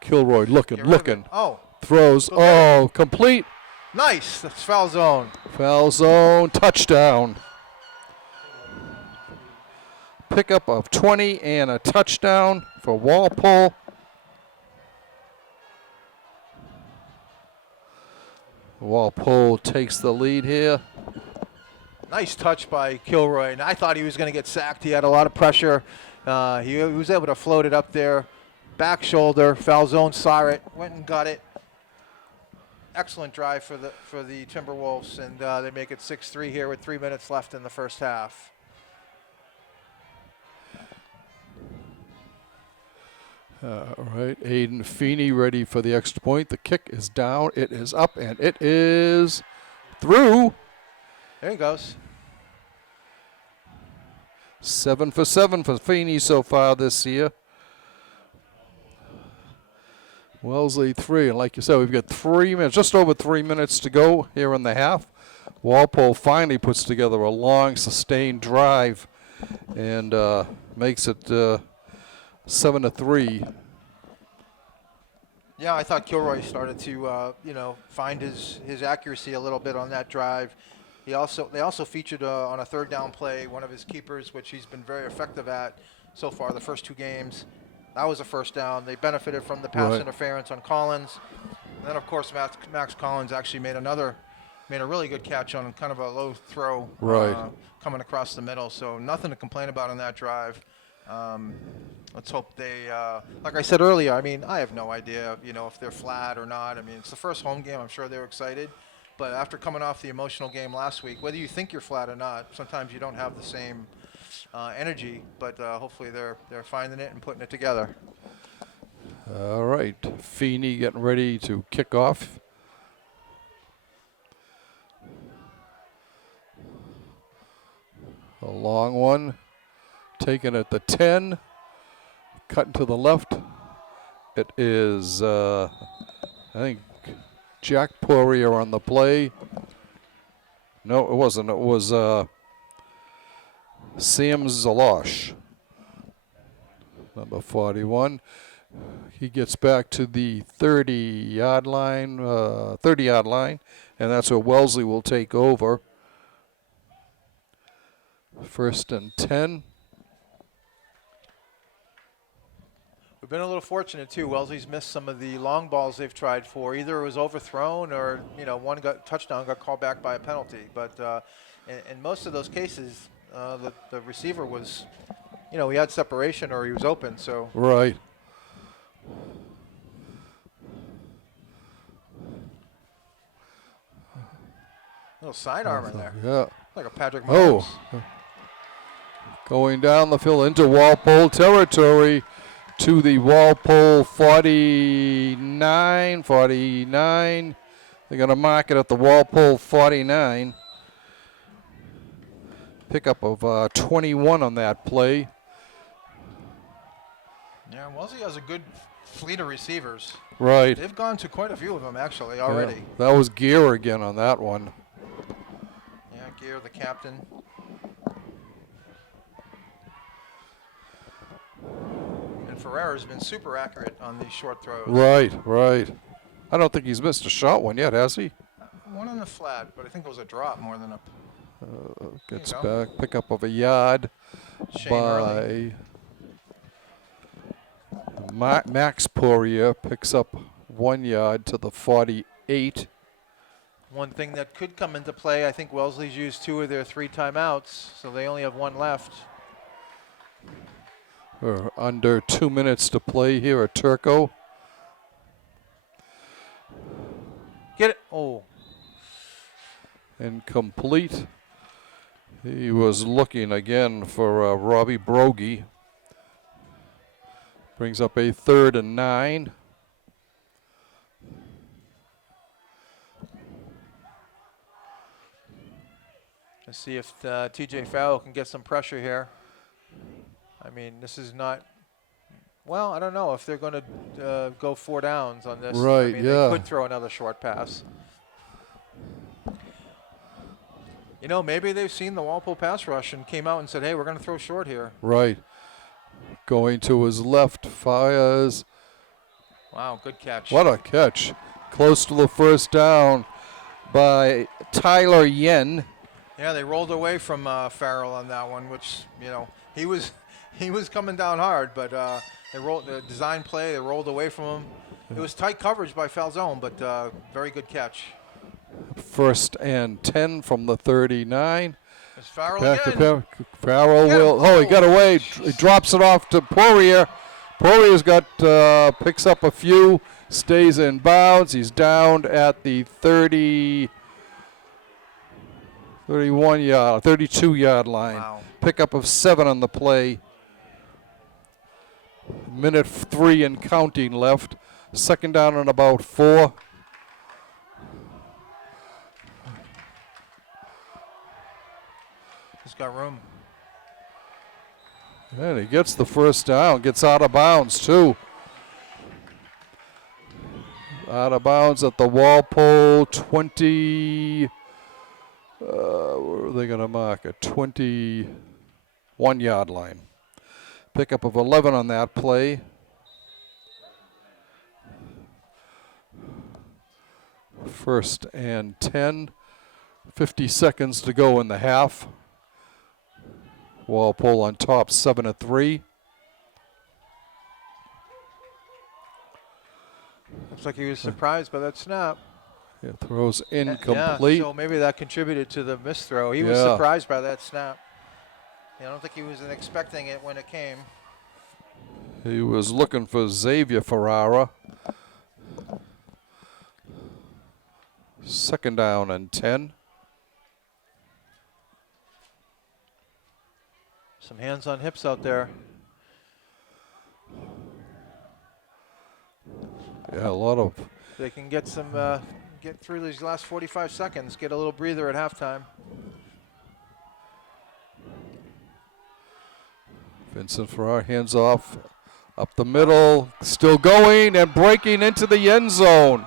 Kilroy looking, Get rid of it. looking, Oh, throws. Go get Oh, complete. nice. That's foul zone. Foul zone, touchdown. Pickup of 20 and a touchdown for Walpole. Walpole takes the lead here. Nice touch by Kilroy. And I thought he was going to get sacked. He had a lot of pressure. He was able to float it up there. Back shoulder. Foul zone saw it. Went and got it. Excellent drive for the Timberwolves. And they make it 6-3 here with 3 minutes left in the first half. All right, Aiden Feeney ready for the extra point. The kick is down. It is up, and it is through. There he goes. 7 for 7 for Feeney so far this year. Wellesley 3, and like you said, we've got 3 minutes, just over 3 minutes to go here in the half. Walpole finally puts together a long, sustained drive and makes it 7-3. Yeah, I thought Kilroy started to, find his accuracy a little bit on that drive. They also featured on a 3rd down play one of his keepers, which he's been very effective at so far the first 2 games. That was a 1st down. They benefited from the pass interference on Collins. And then, of course, Max Collins actually made a really good catch on kind of a low throw coming across the middle. So nothing to complain about on that drive. Let's hope they, like I said earlier, I mean, I have no idea, if they're flat or not. I mean, it's the first home game. I'm sure they're excited. But after coming off the emotional game last week, whether you think you're flat or not, sometimes you don't have the same energy. But hopefully they're finding it and putting it together. All right, Feeney getting ready to kick off. A long one, taken at the 10, cutting to the left, It is, I think, Jack Pourier on the play. No, it wasn't. It was Sam Zalosh, number 41. He gets back to the 30-yard line, and that's where Wellesley will take over. 1st and 10. We've been a little fortunate too. Wellesley's missed some of the long balls they've tried for. Either it was overthrown or one touchdown got called back by a penalty. But in most of those cases, the receiver was, he had separation or he was open. So Right. little sidearm in there, Yeah. like a Patrick Mahomes. Going down the field into Walpole territory to the Walpole 49. They're going to mark it at the Walpole 49. Pickup of 21 on that play. Yeah, Wellesley has a good fleet of receivers. Right. They've gone to quite a few of them actually already. Yeah. That was Gear again on that one. Yeah, Gear, the captain. And Ferrera's been super accurate on these short throws. Right. I don't think he's missed a shot one yet, has he? One on the flat, but I think it was a drop more than a. Gets back, pickup of a yard Shane by Early. Max Pourier. Picks up 1 yard to the 48. One thing that could come into play, I think Wellesley's used 2 of their 3 timeouts, so they only have 1 left. We're under 2 minutes to play here at Turco. Get it. Oh. Incomplete. He was looking again for Robbie Brogy. Brings up a 3rd and 9. Let's see if TJ Farrell can get some pressure here. I mean, this is not. Well, I don't know if they're going to go 4 downs on this. Right, I mean, yeah. They could throw another short pass. Maybe they've seen the Walpole pass rush and came out and said, hey, we're going to throw short here. Right. Going to his left, fires. Wow, good catch. What a catch. Close to the 1st down by Tyler Yen. Yeah, they rolled away from Farrell on that one, which, he was coming down hard, but they rolled the design play, they rolled away from him. It was tight coverage by Falzone, but very good catch. 1st and 10 from the 39. There's Farrell Back again. to Farrell will. He got away. He drops it off to Pourier. Pourier's got picks up a few, stays in bounds. He's down at the 32-yard line. Wow. Pickup of 7 on the play. Minute 3 and counting left. 2nd down and about 4. He's got room. And he gets the 1st down. Gets out of bounds, too. Out of bounds at the Walpole 20. Where are they going to mark it? 21-yard line. Pickup of 11 on that play. First and 10. 50 seconds to go in the half. Walpole on top, 7-3. Looks like he was surprised by that snap. Yeah, throws incomplete. Yeah, so maybe that contributed to the missed throw. He was surprised by that snap. I don't think he was expecting it when it came. He was looking for Xavier Ferrara. 2nd down and 10. Some hands on hips out there. Yeah, a lot of. They can get some, get through these last 45 seconds, get a little breather at halftime. Vincent Ferrara hands off Up the middle, still going and breaking into the end zone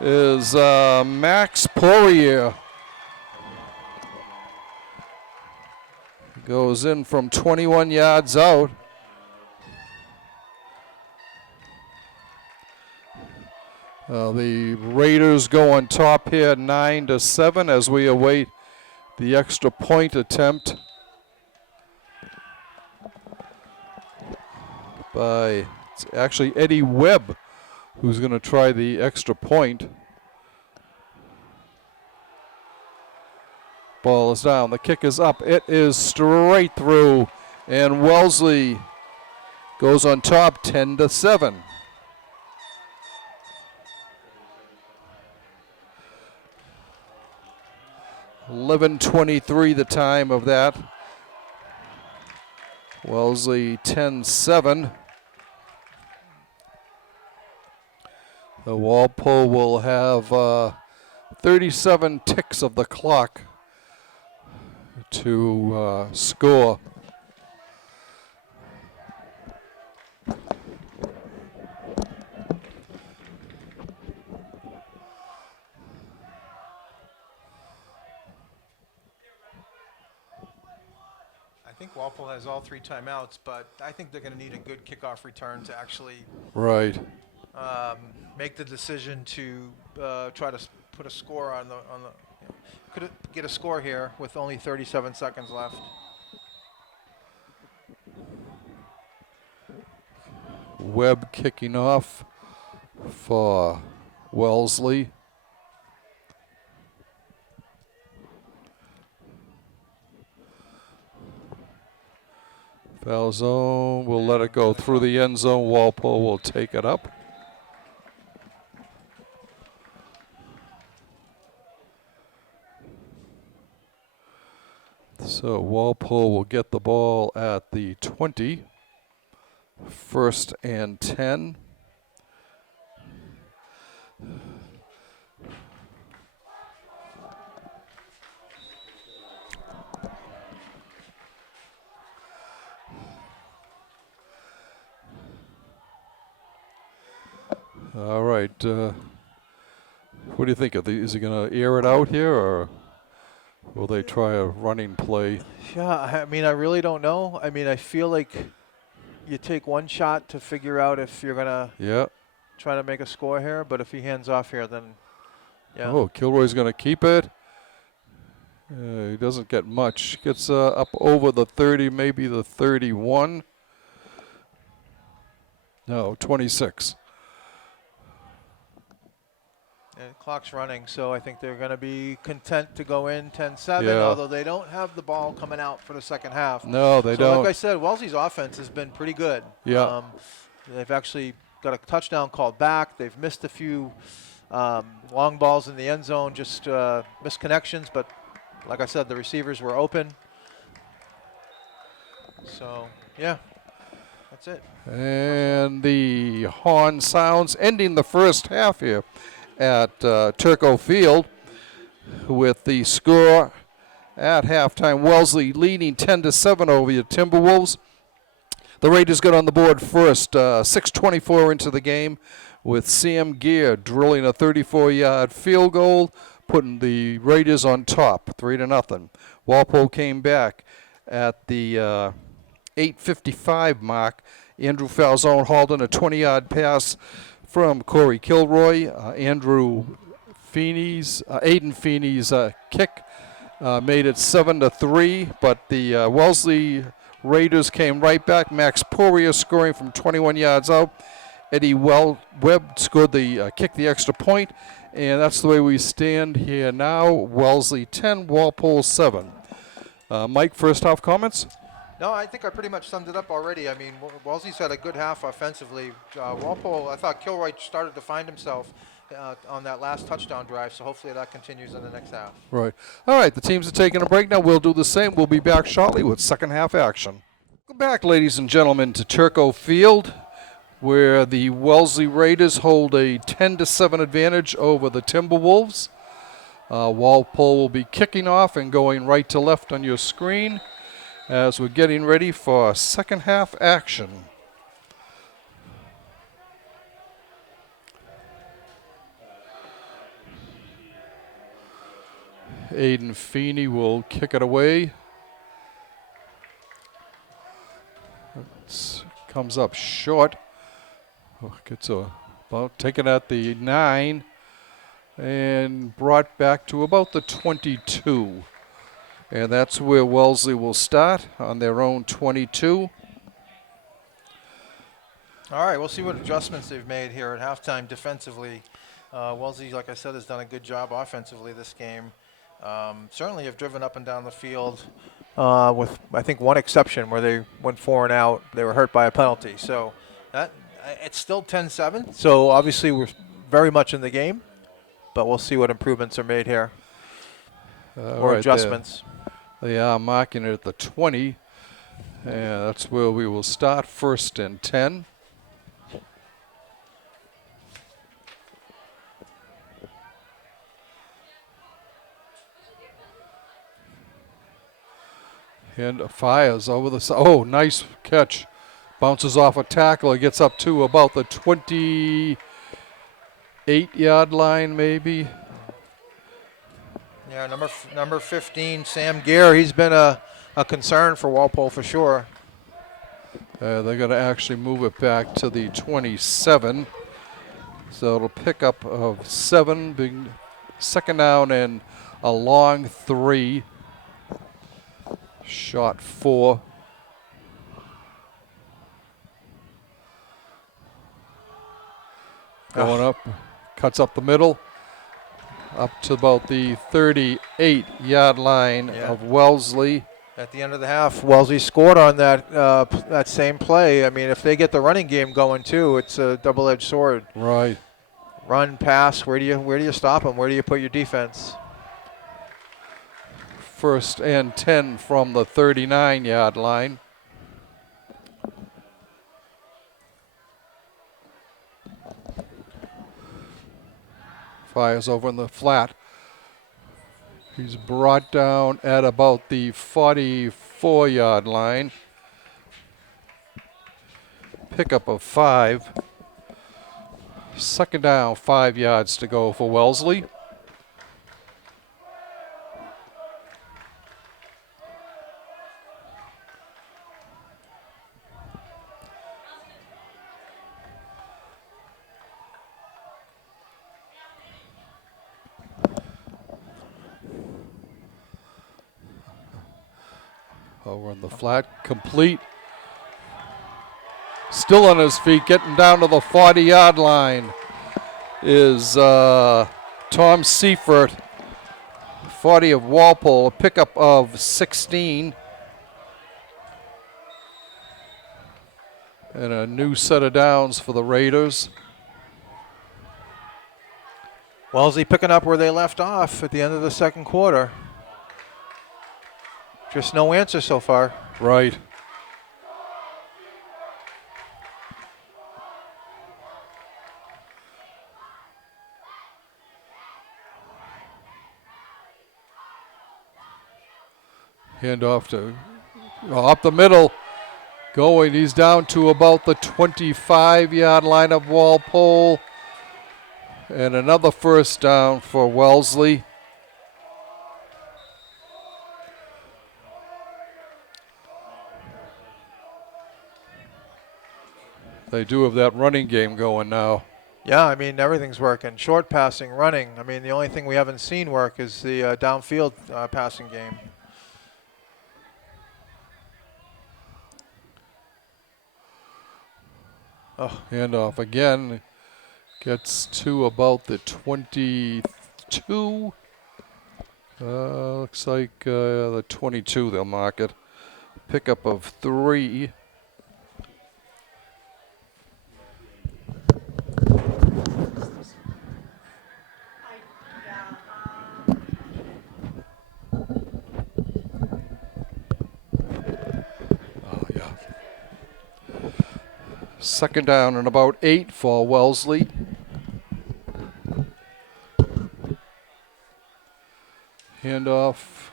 is Max Pourier. Goes in from 21 yards out. The Raiders go on top here 9-7 as we await the extra point attempt by, it's actually Eddie Webb who's going to try the extra point. Ball is down. The kick is up. It is straight through. And Wellesley goes on top 10-7. $11:23 the time of that. Wellesley 10-7. The Walpole will have 37 ticks of the clock to score. I think Walpole has all 3 timeouts, but I think they're going to need a good kickoff return to actually Right. make the decision to try to put a score on the. Could get a score here with only 37 seconds left. Webb kicking off for Wellesley. Foul zone, we'll let it go through the end zone. Walpole will take it up. So Walpole will get the ball at the 20. 1st and 10. All right. What do you think? Is he going to air it out here, or will they try a running play? Yeah, I mean, I really don't know. I mean, I feel like you take one shot to figure out if you're going to try to make a score here, but if he hands off here, then, yeah. Oh, Kilroy's going to keep it. He doesn't get much. Gets up over the 30, maybe the 31. No, 26. And the clock's running, so I think they're going to be content to go in 10-7, Yeah. although they don't have the ball coming out for the second half. No, they so don't. Like I said, Wellesley's offense has been pretty good. Yeah. They've actually got a touchdown called back. They've missed a few long balls in the end zone, just missed connections, but like I said, the receivers were open. So, yeah, that's it. And the horn sounds, ending the first half here at Turco Field with the score at halftime. Wellesley leading 10-7 over the Timberwolves. The Raiders got on the board first, 6:24 into the game, with Sam Gear drilling a 34-yard field goal, putting the Raiders on top, 3-0. Walpole came back at the 8:55 mark. Andrew Falzone hauled in a 20-yard pass from Corey Kilroy. Aiden Feeney's kick made it 7-3, but the Wellesley Raiders came right back. Max Pourier scoring from 21 yards out. Eddie Webb scored kicked the extra point, and that's the way we stand here now. Wellesley 10, Walpole 7. Mike, first half comments? No, I think I pretty much summed it up already. I mean, Wellesley's had a good half offensively. Walpole, I thought Kilroy started to find himself on that last touchdown drive, so hopefully that continues in the next half. Right. All right, the teams are taking a break now. We'll do the same. We'll be back shortly with second half action. Welcome back, ladies and gentlemen, to Turco Field, where the Wellesley Raiders hold a 10-7 advantage over the Timberwolves. Walpole will be kicking off and going right to left on your screen. as we're getting ready for second half action. Aiden Feeney will kick it away. Comes up short. Gets about taken at the 9 and brought back to about the 22. And that's where Wellesley will start on their own 22. All right, we'll see what adjustments they've made here at halftime defensively. Wellesley, like I said, has done a good job offensively this game. Certainly have driven up and down the field with, I think, one exception where they went 4 and out. They were hurt by a penalty. So it's still 10-7. So obviously we're very much in the game, but we'll see what improvements are made here or right adjustments. They are marking it at the 20, and that's where we will start, 1st and 10. And fires over the side. Oh, nice catch. Bounces off a tackle. It gets up to about the 28-yard line, maybe. Yeah, number 15, Sam Gare. He's been a concern for Walpole for sure. They're going to actually move it back to the 27. So it'll pick up of 7, being second down and a long 3. Shot 4. Going up, cuts up the middle, up to about the 38-yard line of Wellesley. At the end of the half, Wellesley scored on that same play. I mean, if they get the running game going too, it's a double-edged sword. Right. Run, pass. Where do you stop them? Where do you put your defense? 1st and 10 from the 39-yard line. Fires over in the flat. He's brought down at about the 44-yard line. Pickup of 5. Second down, 5 yards to go for Wellesley. Over on the flat, complete. Still on his feet, getting down to the 40-yard line is Tom Seifert, 40 of Walpole, a pickup of 16. And a new set of downs for the Raiders. Wellesley picking up where they left off at the end of the second quarter. Just no answer so far. Right. Handoff to up the middle. Going. He's down to about the 25-yard line of Walpole. And another first down for Wellesley. They do have that running game going now. Yeah, I mean, everything's working. Short passing, running. I mean, the only thing we haven't seen work is the downfield passing game. Oh. Handoff again. Gets to about the 22. Looks like the 22 they'll mark it. Pickup of 3. Second down and about 8 for Wellesley. Handoff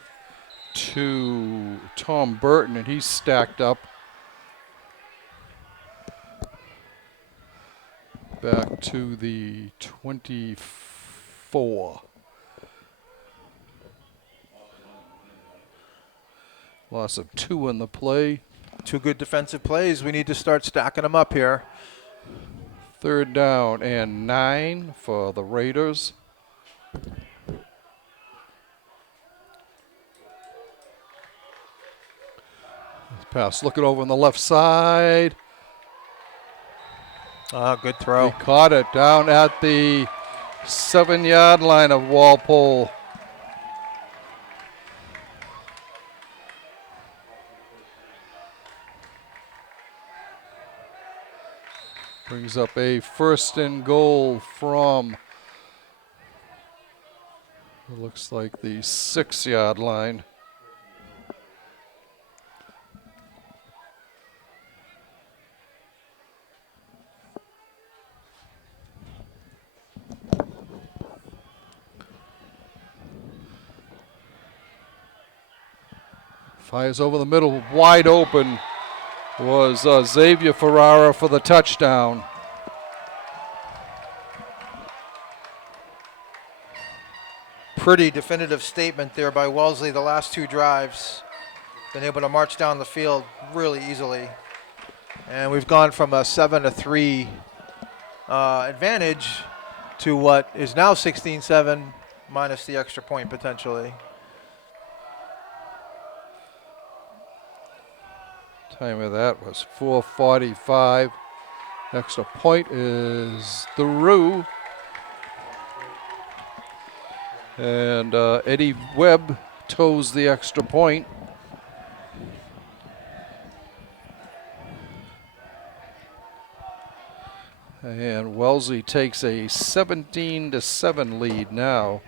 to Tom Burton, and he's stacked up. Back to the 24. Loss of 2 in the play. 2 good defensive plays. We need to start stacking them up here. 3rd down and 9 for the Raiders. Pass looking over on the left side. Good throw. He caught it down at the 7-yard line of Walpole. Brings up a 1st and goal from, it looks like the 6-yard line. Fires over the middle, wide open was Xavier Ferrara for the touchdown. Pretty definitive statement there by Wellesley the last 2 drives. Been able to march down the field really easily. And we've gone from a 7-3 advantage to what is now 16-7 minus the extra point potentially. Time of that was 4:45. Extra point is through. And Eddie Webb toes the extra point. And Wellesley takes a 17-7 lead now.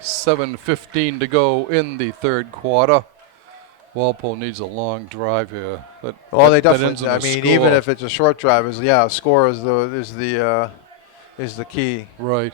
7:15 to go in the 3rd quarter. Walpole needs a long drive here. They definitely. I mean, score. even if it's a short drive, score is the key. Right.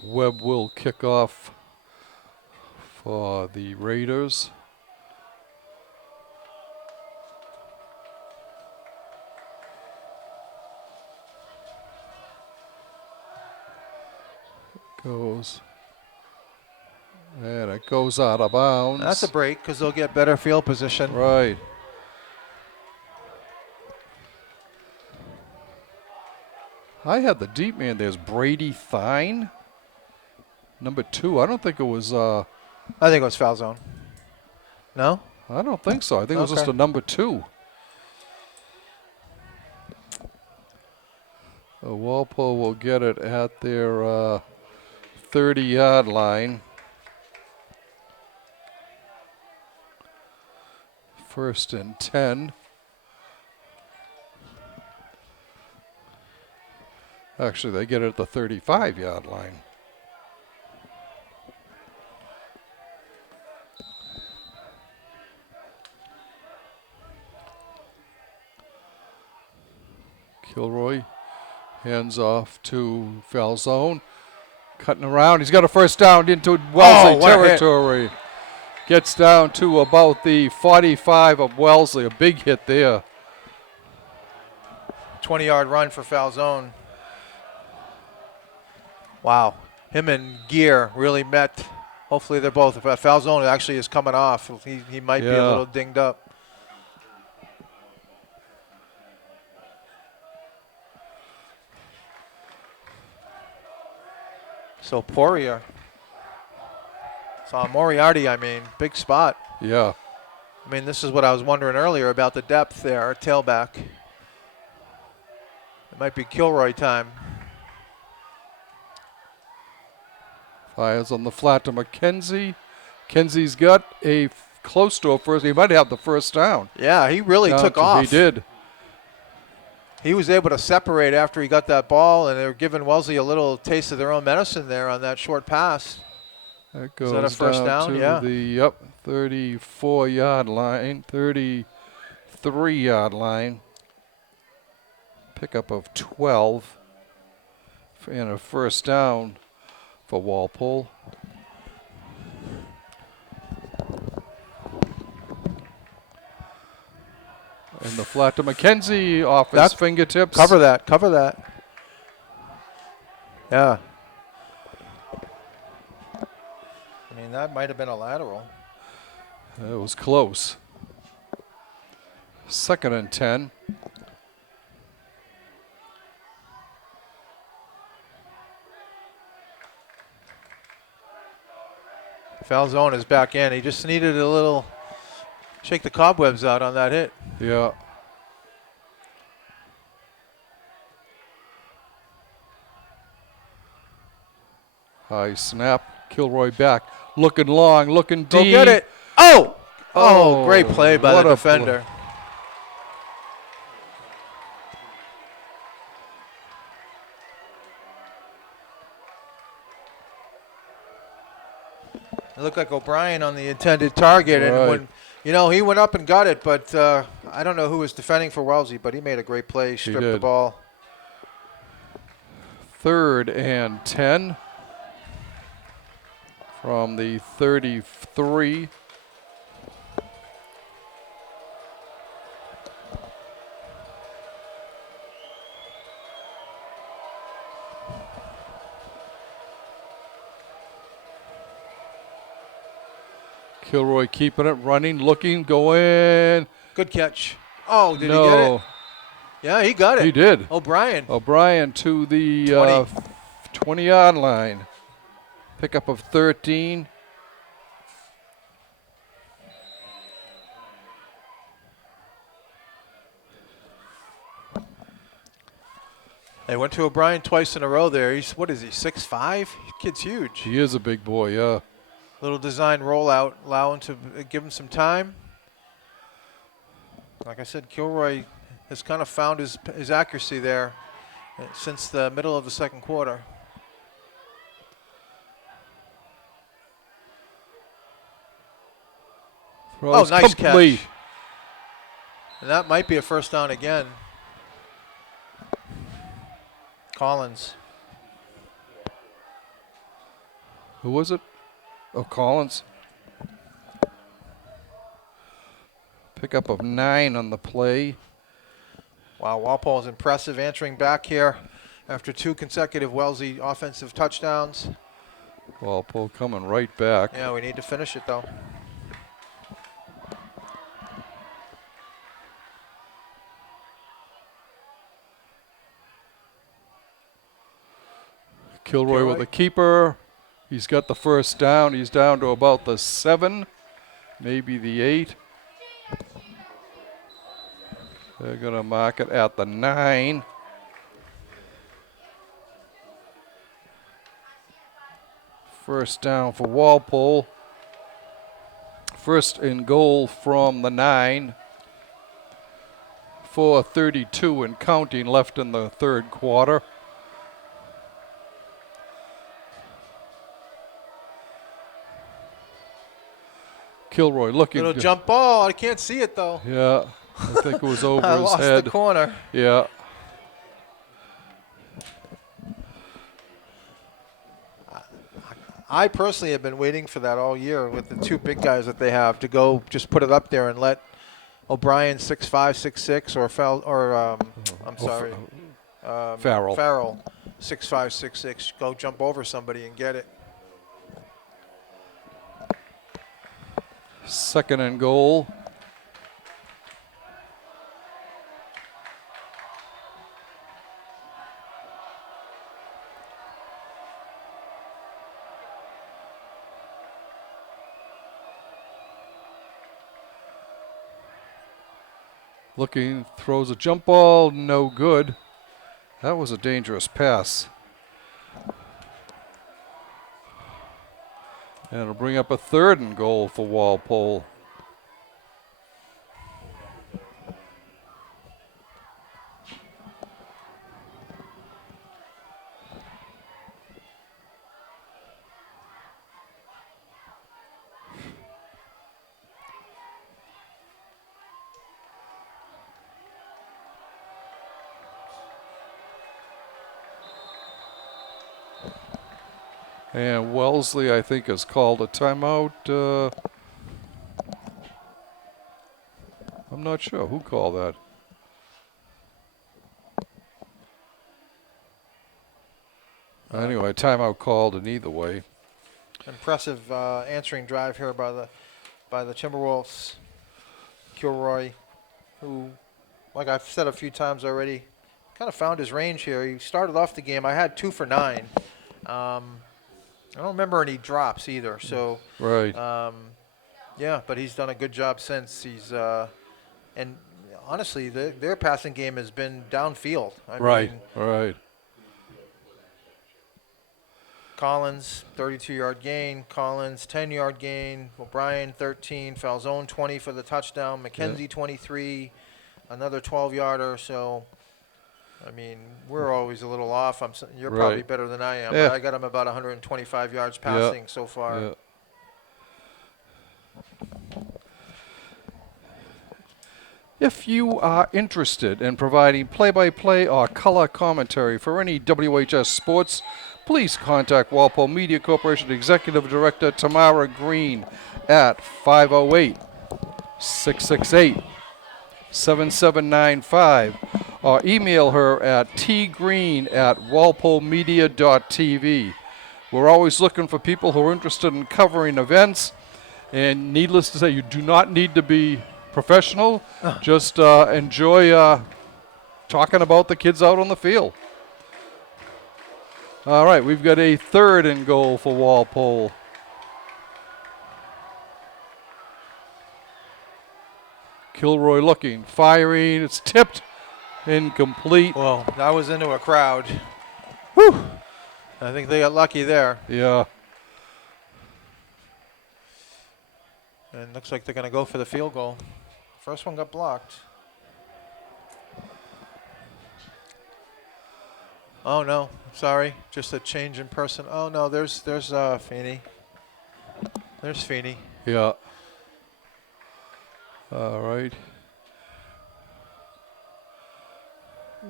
Webb will kick off for the Raiders. Goes. And it goes out of bounds. That's a break because they'll get better field position. Right. I had the deep man. There's Brady Thine. Number 2. I don't think it was. I think it was foul zone. No? I don't think so. I think it was just a number 2. Walpole will get it at their 30-yard line. 1st and 10. Actually, they get it at the 35-yard line. Kilroy hands off to Falzone. Cutting around. He's got a 1st down into Wellesley territory. Gets down to about the 45 of Wellesley. A big hit there. 20-yard run for Falzone. Wow. Him and Gear really met. Hopefully they're both. If Falzone actually is coming off, he might be a little dinged up. So Pourier. Saw Moriarty, big spot. Yeah. This is what I was wondering earlier about the depth there, tailback. It might be Kilroy time. Fires on the flat to McKenzie. Kenzie's got a close to a first. He might have the first down. Yeah, he really took off. He did. He was able to separate after he got that ball, and they were giving Wellesley a little taste of their own medicine there on that short pass. That goes Is that a first down? to Yeah. the 34-yard line, 33-yard line. Pickup of 12 and a first down for Walpole. And the flat to McKenzie off his fingertips. Cover that. Cover that. Yeah. I mean, that might have been a lateral. It was close. 2nd and 10. Falzone is back in. He just needed a little shake the cobwebs out on that hit. Yeah. High snap. Kilroy back. Looking long, looking deep. Go get it. Oh! Oh, Great play by what the a defender. It looked like O'Brien on the intended target, and Right. when he went up and got it, but I don't know who was defending for Wellesley, but he made a great play, stripped the did. ball. 3rd and 10 from the 33. Kilroy keeping it, running, looking, going. Good catch. Oh, did No. he get it? Yeah, he got it. He did. O'Brien. O'Brien to the 20-yard line. Pickup of 13. They went to O'Brien twice in a row there. He's, what is he, 6'5"? Kid's huge. He is a big boy, yeah. Little design rollout, allow him to give him some time. Like I said, Kilroy has kind of found his accuracy there since the middle of the second quarter. Throws nice complete. catch. And that might be a first down again. Collins. Who was it? Oh, Collins. Pickup of 9 on the play. Wow, Walpole is impressive answering back here after 2 consecutive Wellesley offensive touchdowns. Walpole coming right back. Yeah, we need to finish it though. Kilroy with the keeper. He's got the first down. He's down to about the 7, maybe the 8. They're going to mark it at the 9. First down for Walpole. First and goal from the 9. 4:32 and counting left in the third quarter. Kilroy looking. Little jump ball. I can't see it though. Yeah, I think it was over I his lost head. the corner. Yeah. I personally have been waiting for that all year with the 2 big guys that they have to go just put it up there and let O'Brien 6'5", 6'6", Farrell. Farrell 6'5", 6'6", go jump over somebody and get it. Second and goal. Looking, throws a jump ball, no good. That was a dangerous pass. And it'll bring up a 3rd and goal for Walpole. And Wellesley, I think, has called a timeout. I'm not sure. Who called that? Anyway, timeout called in either way. Impressive answering drive here by the Timberwolves. Pourier, who, like I've said a few times already, kind of found his range here. He started off the game. I had 2 for 9. I don't remember any drops either. So Right. yeah, but he's done a good job since. He's and honestly, their passing game has been downfield. I Right. mean, Right. Collins, 32-yard gain. Collins, 10-yard gain. O'Brien, 13. Falzone, 20 for the touchdown. McKenzie, 23. Another 12-yarder. So, I mean, we're always a little off. You're probably better than I am. Yeah. But I got him about 125 yards passing so far. Yeah. If you are interested in providing play-by-play or color commentary for any WHS sports, please contact Walpole Media Corporation Executive Director Tamara Green at 508-668-7795 or email her at tgreen@walpolemedia.tv. We're always looking for people who are interested in covering events, and needless to say, you do not need to be professional. Just enjoy talking about the kids out on the field. All right, we've got a 3rd and goal for Walpole. Kilroy looking, firing, it's tipped, incomplete. Well, that was into a crowd. Whew. I think they got lucky there. Yeah. And looks like they're going to go for the field goal. First one got blocked. Oh, no. Sorry. Just a change in person. Oh, no. There's Feeney. There's Feeney. Yeah. All right.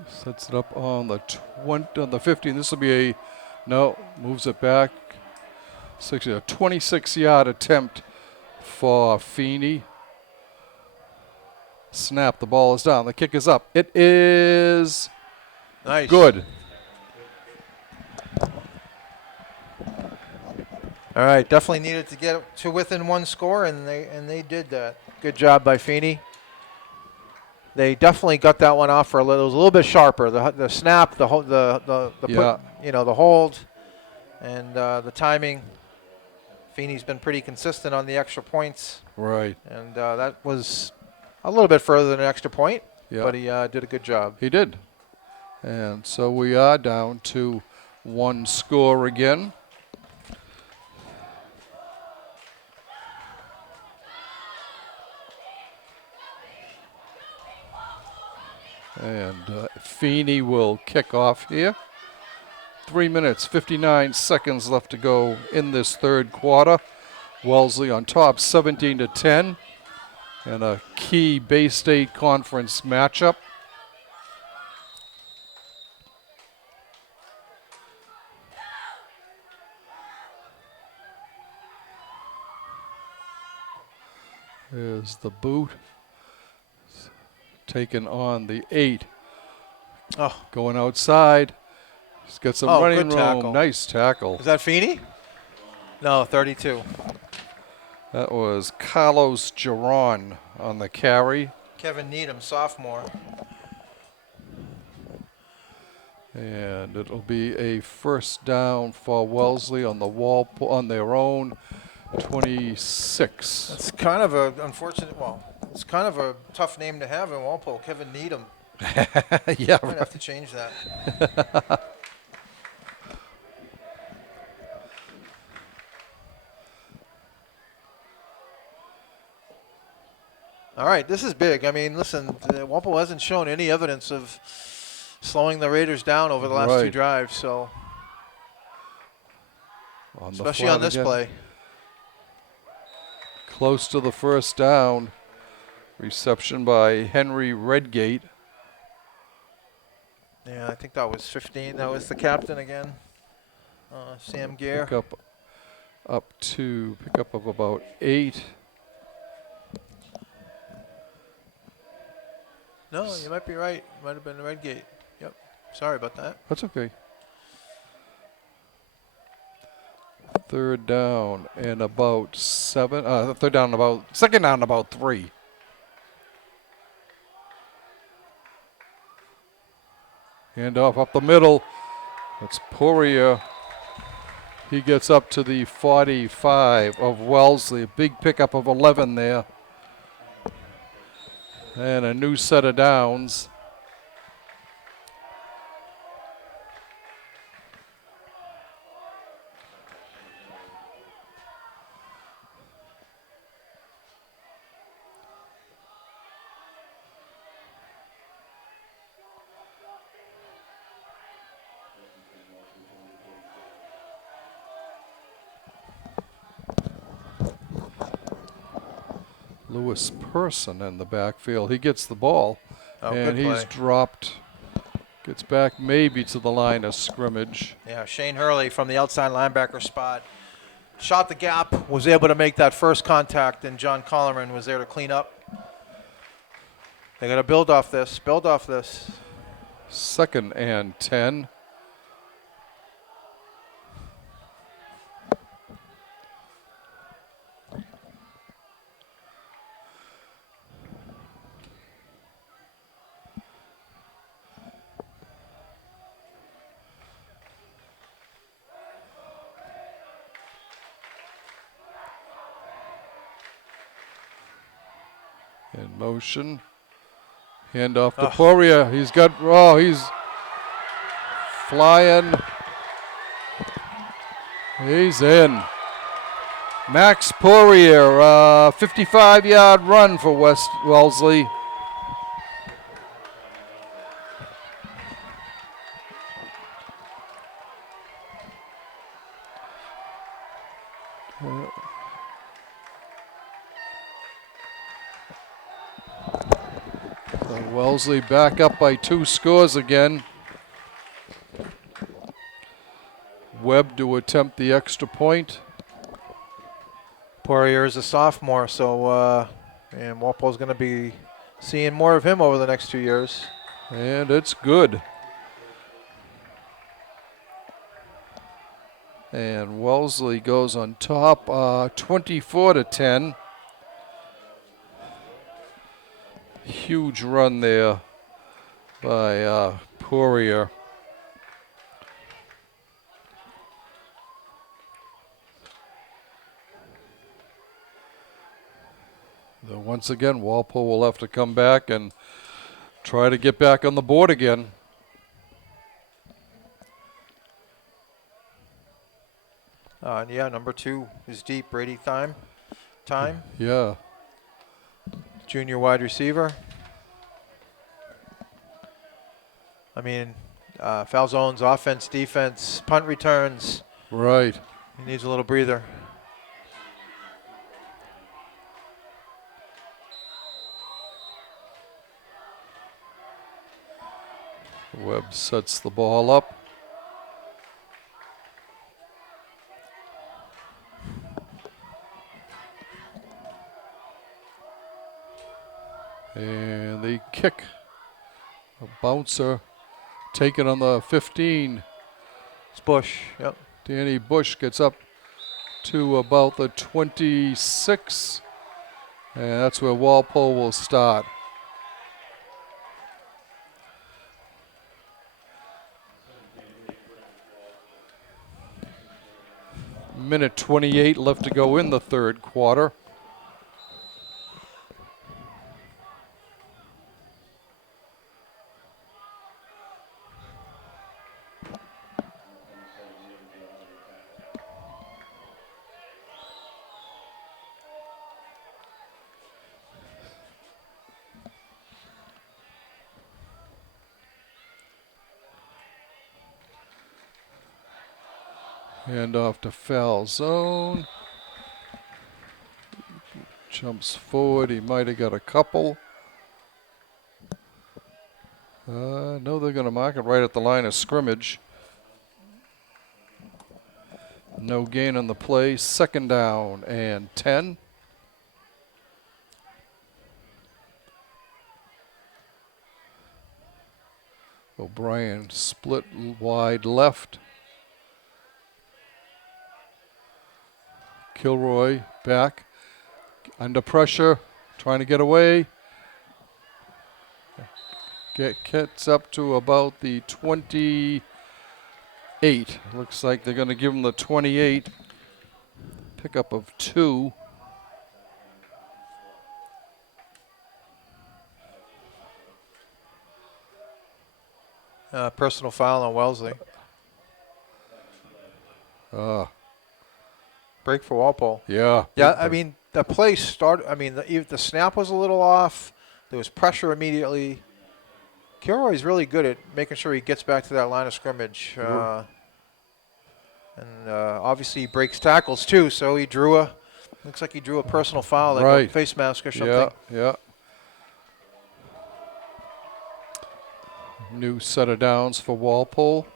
Sets it up on the 20, on the 15. This will be moves it back. 60, a 26-yard attempt for Feeney. Snap, the ball is down. The kick is up. It is Nice. good. All right, definitely needed to get to within 1 score, and they did that. Good job by Feeney. They definitely got that one off for a little. It was a little bit sharper. The snap, the Yeah. the hold, and the timing. Feeney's been pretty consistent on the extra points, Right. and that was a little bit further than an extra point, Yeah. but he did a good job. He did. And so we are down to 1 score again. And Feeney will kick off here. 3 minutes, 59 seconds left to go in this 3rd quarter. Wellesley on top, 17-10. And a key Bay State Conference matchup. There's the boot. Taking on the 8. Oh, Going outside. He's got some running good room. tackle. Nice tackle. is that Feeney? No, 32. That was Carlos Giron on the carry. Kevin Needham, sophomore. And it'll be a first down for Wellesley on the Walpole on their own 26. It's kind of a unfortunate. Well, it's kind of a tough name to have in Walpole. Kevin Needham. Yeah, Might have to change that. All right, this is big. I mean, listen, Walpole hasn't shown any evidence of slowing the Raiders down over the last 2 drives, so On the especially flat on this again. play. Close to the first down. Reception by Henry Redgate. Yeah, I think that was 15. That was the captain again, Sam Gare. Pick up of about 8. No, you might be right. Might have been Redgate. Yep. Sorry about that. That's okay. Third down and about 7. Second down and about 3. Handoff up the middle. That's Pourier. He gets up to the 45 of Wellesley. A big pickup of 11 there. And a new set of downs. Lewis Person in the backfield. He gets the ball, and he's dropped. Gets back maybe to the line of scrimmage. Yeah, Shane Hurley from the outside linebacker spot shot the gap, was able to make that first contact, and John Collerman was there to clean up. They got to build off this. Build off this. 2nd and 10. In motion. Handoff to Pourier. He's flying. He's in. Max Pourier, 55-yard run for Wellesley. Wellesley back up by 2 scores again. Webb to attempt the extra point. Poirier is a sophomore, so and Walpole's going to be seeing more of him over the next 2 years. And it's good. And Wellesley goes on top, 24-10. Huge run there by Pourier. Though once again, Walpole will have to come back and try to get back on the board again. And yeah, number 2 is deep. Brady time. Yeah. Junior wide receiver. I mean, foul zones, offense, defense, punt returns. Right. He needs a little breather. Webb sets the ball up. And the kick, a bouncer, taken on the 15. It's Bush, yep. Danny Bush gets up to about the 26. And that's where Walpole will start. Minute 28 left to go in the third quarter. Hand off to foul zone. Jumps forward. He might have got a couple. No, they're going to mark it right at the line of scrimmage. No gain on the play. Second down and 10. O'Brien split wide left. Kilroy back. Under pressure. Trying to get away. Gets up to about the 28. Looks like they're going to give him the 28. Pickup of 2. Personal foul on Wellesley. Break for Walpole. Yeah. Yeah, I mean, the play started. I mean, the snap was a little off. There was pressure immediately. Kilroy's really good at making sure he gets back to that line of scrimmage. And obviously he breaks tackles too, so he looks like he drew a personal foul, like a face mask or something. Yeah. New set of downs for Walpole.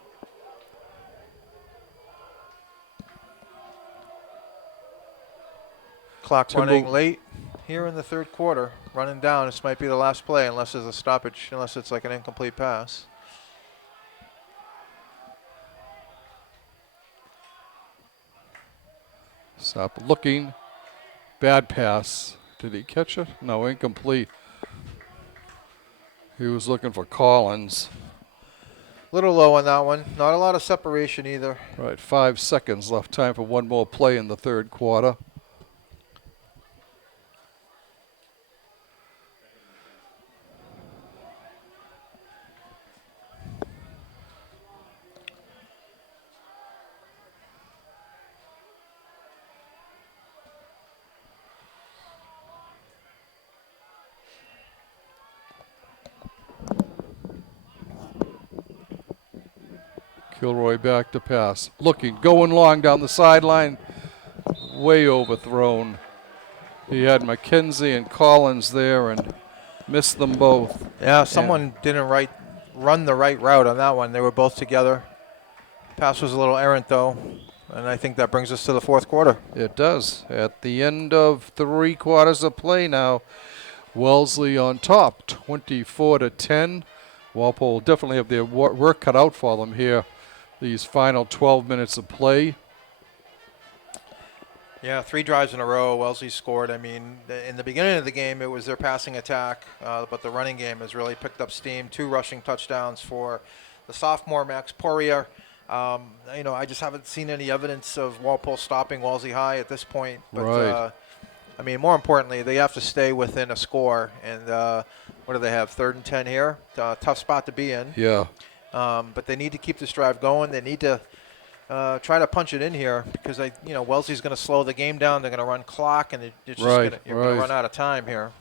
Clock running late here in the third quarter. Running down. This might be the last play unless there's a stoppage, unless it's like an incomplete pass. Stop looking. Bad pass. Did he catch it? No, incomplete. He was looking for Collins. Little low on that one. Not a lot of separation either. Right, 5 seconds left. Time for one more play in the third quarter. Kilroy back to pass. Looking, going long down the sideline. Way overthrown. He had McKenzie and Collins there and missed them both. Yeah, someone didn't run the right route on that one. They were both together. Pass was a little errant, though, and I think that brings us to the fourth quarter. It does. At the end of 3 quarters of play now, Wellesley on top, 24-10. Walpole definitely have their work cut out for them here. These final 12 minutes of play. Yeah, 3 drives in a row. Wellesley scored. I mean, in the beginning of the game, it was their passing attack, but the running game has really picked up steam. 2 rushing touchdowns for the sophomore Max Pourier. I just haven't seen any evidence of Walpole stopping Wellesley High at this point. But, right. I mean, more importantly, they have to stay within a score. And what do they have, 3rd and 10 here? Tough spot to be in. Yeah. But they need to keep this drive going. They need to try to punch it in here because Wellesley's going to slow the game down. They're going to run clock, and it's just going to run out of time here.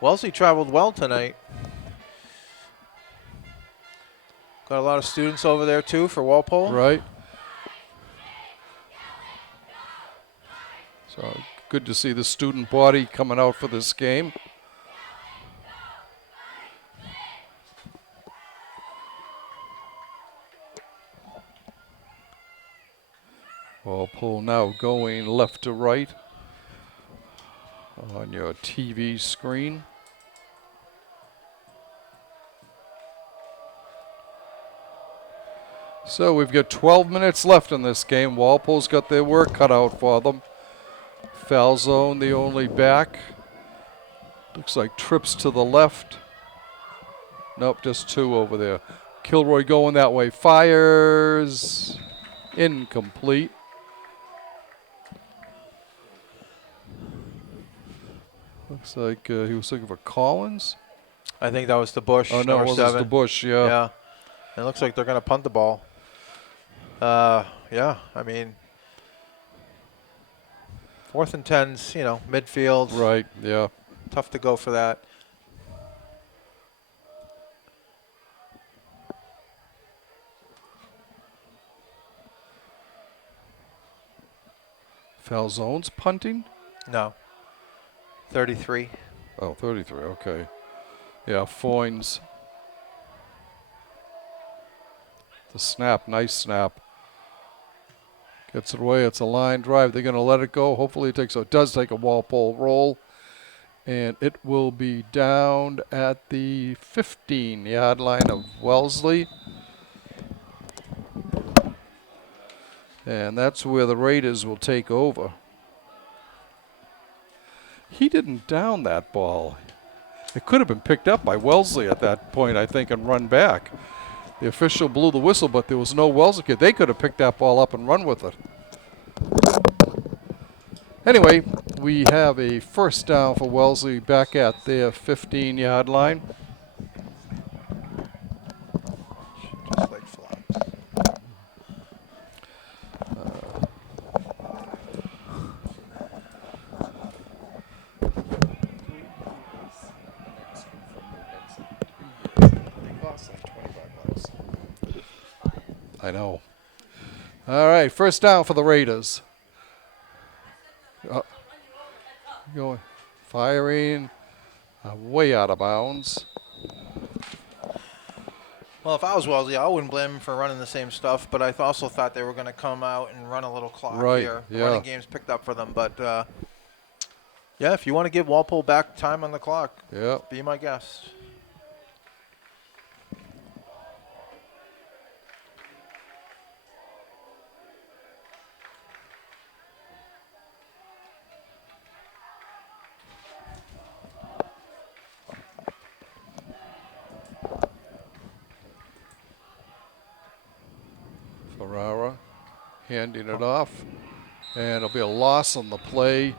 Wellesley traveled well tonight. Got a lot of students over there too for Walpole. Right. So good to see the student body coming out for this game. Walpole now going left to right on your TV screen. So we've got 12 minutes left in this game. Walpole's got their work cut out for them. Foul zone, the only back. Looks like trips to the left. Nope, just 2 over there. Kilroy going that way. Fires. Incomplete. Looks like he was looking for Collins. I think that was the Bush. Oh, no, it was the Bush, yeah. Yeah. It looks like they're going to punt the ball. Yeah, I mean, 4th and 10's, midfield. Right, yeah. Tough to go for that. Falzone's punting? No. 33. Oh, 33, okay. Yeah, Foynes. The snap, nice snap. Gets it away, it's a line drive. They're going to let it go. Hopefully it does take a Walpole roll. And it will be down at the 15-yard line of Wellesley. And that's where the Raiders will take over. He didn't down that ball. It could have been picked up by Wellesley at that point, I think, and run back. The official blew the whistle, but there was no Wellesley kid. They could have picked that ball up and run with it. Anyway, we have a first down for Wellesley back at their 15-yard line. Just like flags. I know. All right, first down for the Raiders. Going, firing, way out of bounds. Well, if I was Wellesley, I wouldn't blame him for running the same stuff, but I also thought they were going to come out and run a little clock here. Yeah. Running game's picked up for them, but yeah, if you want to give Walpole back time on the clock, Yeah. be my guest. Ferrara handing it off, and it'll be a loss on the play.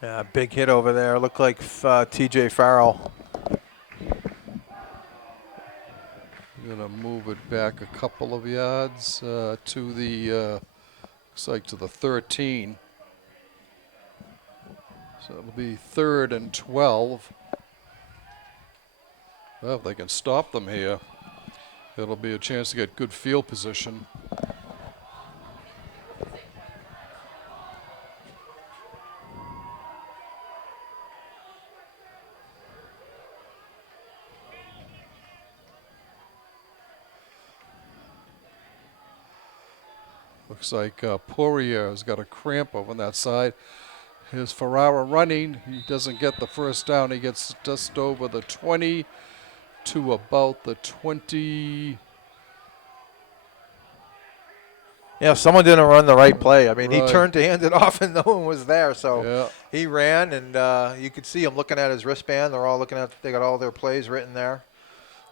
Yeah, big hit over there. Looked like TJ Farrell. Gonna move it back a couple of yards to the looks like to the 13. So it'll be 3rd and 12. Well, if they can stop them here, it'll be a chance to get good field position. Looks like Pourier has got a cramp over on that side. Here's Ferrara running. He doesn't get the first down. He gets just over the 20 to about the 20. Yeah, someone didn't run the right play. I mean, Right. he turned to hand it off and no one was there. So Yeah. he ran, and you could see him looking at his wristband. They're all looking at, they got all their plays written there.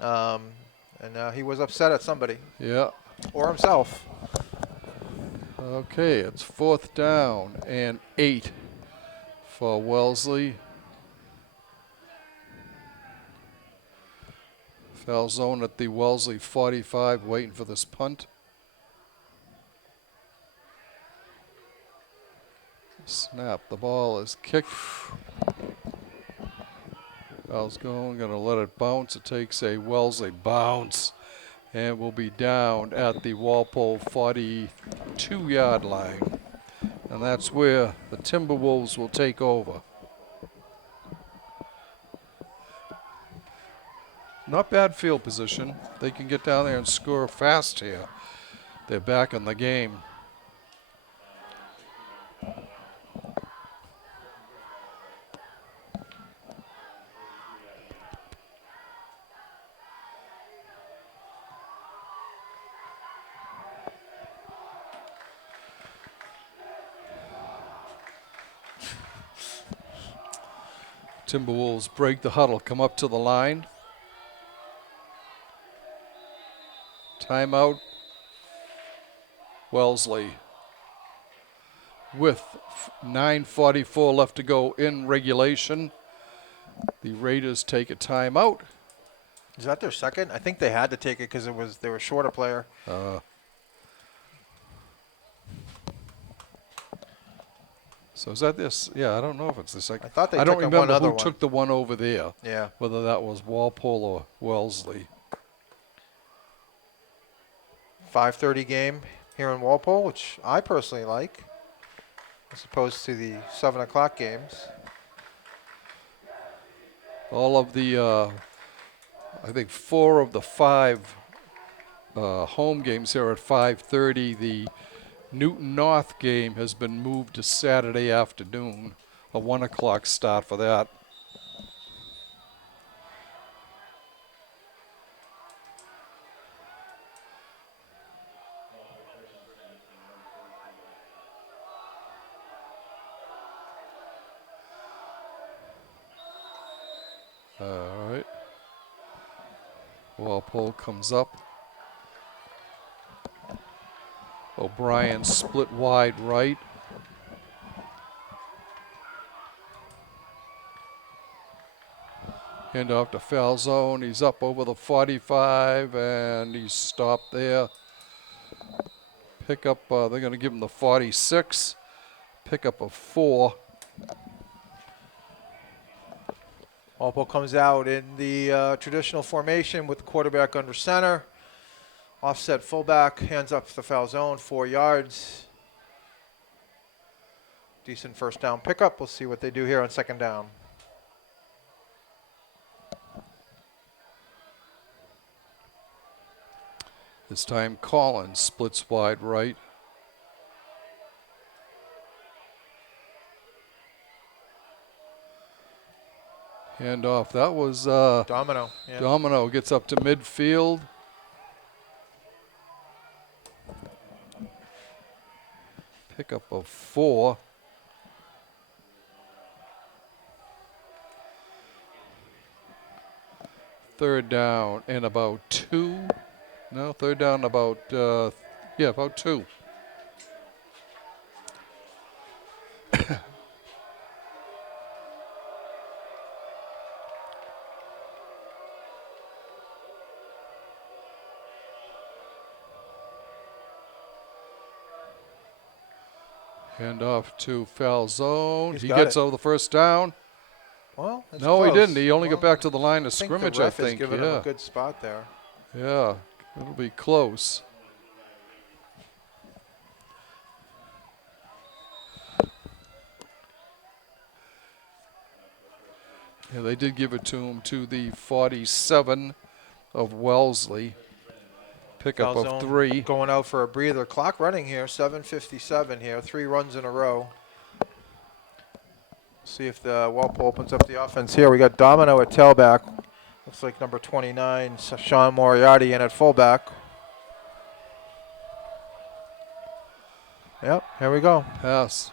And he was upset at somebody Yeah. or himself. Okay, it's 4th down and 8 for Wellesley. Foul zone at the Wellesley 45, waiting for this punt. Snap, the ball is kicked. Foul's going, gonna let it bounce. It takes a Wellesley bounce and will be down at the Walpole 42-yard line. And that's where the Timberwolves will take over. Not bad field position. They can get down there and score fast here. They're back in the game. Timberwolves break the huddle, come up to the line. Timeout. Wellesley with 9:44 left to go in regulation. The Raiders take a timeout. Is that their second? I think they had to take it because they were short a player. So is that this? Yeah, I don't know if it's the second. I thought they I don't took remember one other who one. took the one over there. Yeah. Whether that was Walpole or Wellesley. 5:30 game. here in Walpole, which I personally like, as opposed to the 7 o'clock games. All of the, I think 4 of the 5 home games here at 5:30. The Newton North game has been moved to Saturday afternoon, a 1 o'clock start for that. All right. Walpole comes up. O'Brien split wide right. Hand off to foul zone. He's up over the 45 and he's stopped there. Pickup, they're going to give him the 46. Pickup of 4. Walpole comes out in the traditional formation with the quarterback under center. Offset fullback, hands up to the foul zone, 4 yards. Decent first down pickup. We'll see what they do here on second down. This time Collins splits wide right. Hand off. That was Domino. Yeah. Domino gets up to midfield. Pickup of 4. Third down and about 2. No, third down about, about 2. Hand off to foul zone. He's He got gets it. over the first down. Well, it's No, close. he didn't. He only Well, got back to the line of I think scrimmage, the ref I think. is giving him a good spot there. Yeah, it'll be close. Yeah, they did give it to him to the 47 of Wellesley. Pickup Foul of zone 3. Going out for a breather. Clock running here, 7:57 here. 3 runs in a row. See if the Walpole opens up the offense here. We got Domino at tailback. Looks like number 29, Sean Moriarty, in at fullback. Yep, here we go. Pass.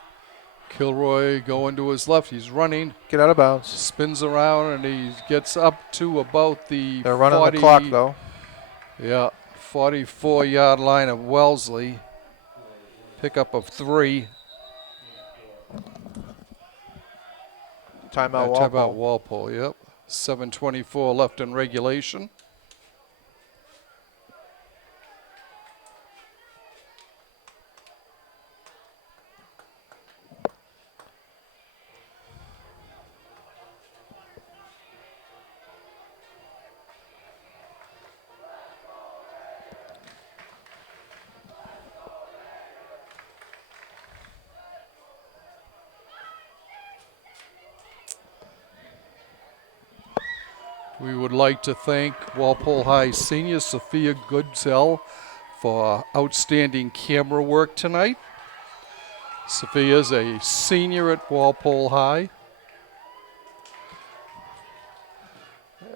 Kilroy going to his left. He's running. Get out of bounds. Spins around and he gets up to about the They're running 40, the clock, though. Yeah, 44-yard line of Wellesley. Pickup of 3. Timeout Walpole. Timeout Walpole, yep. 7:24 left in regulation. We would like to thank Walpole High senior Sophia Goodsell for outstanding camera work tonight. Sophia is a senior at Walpole High.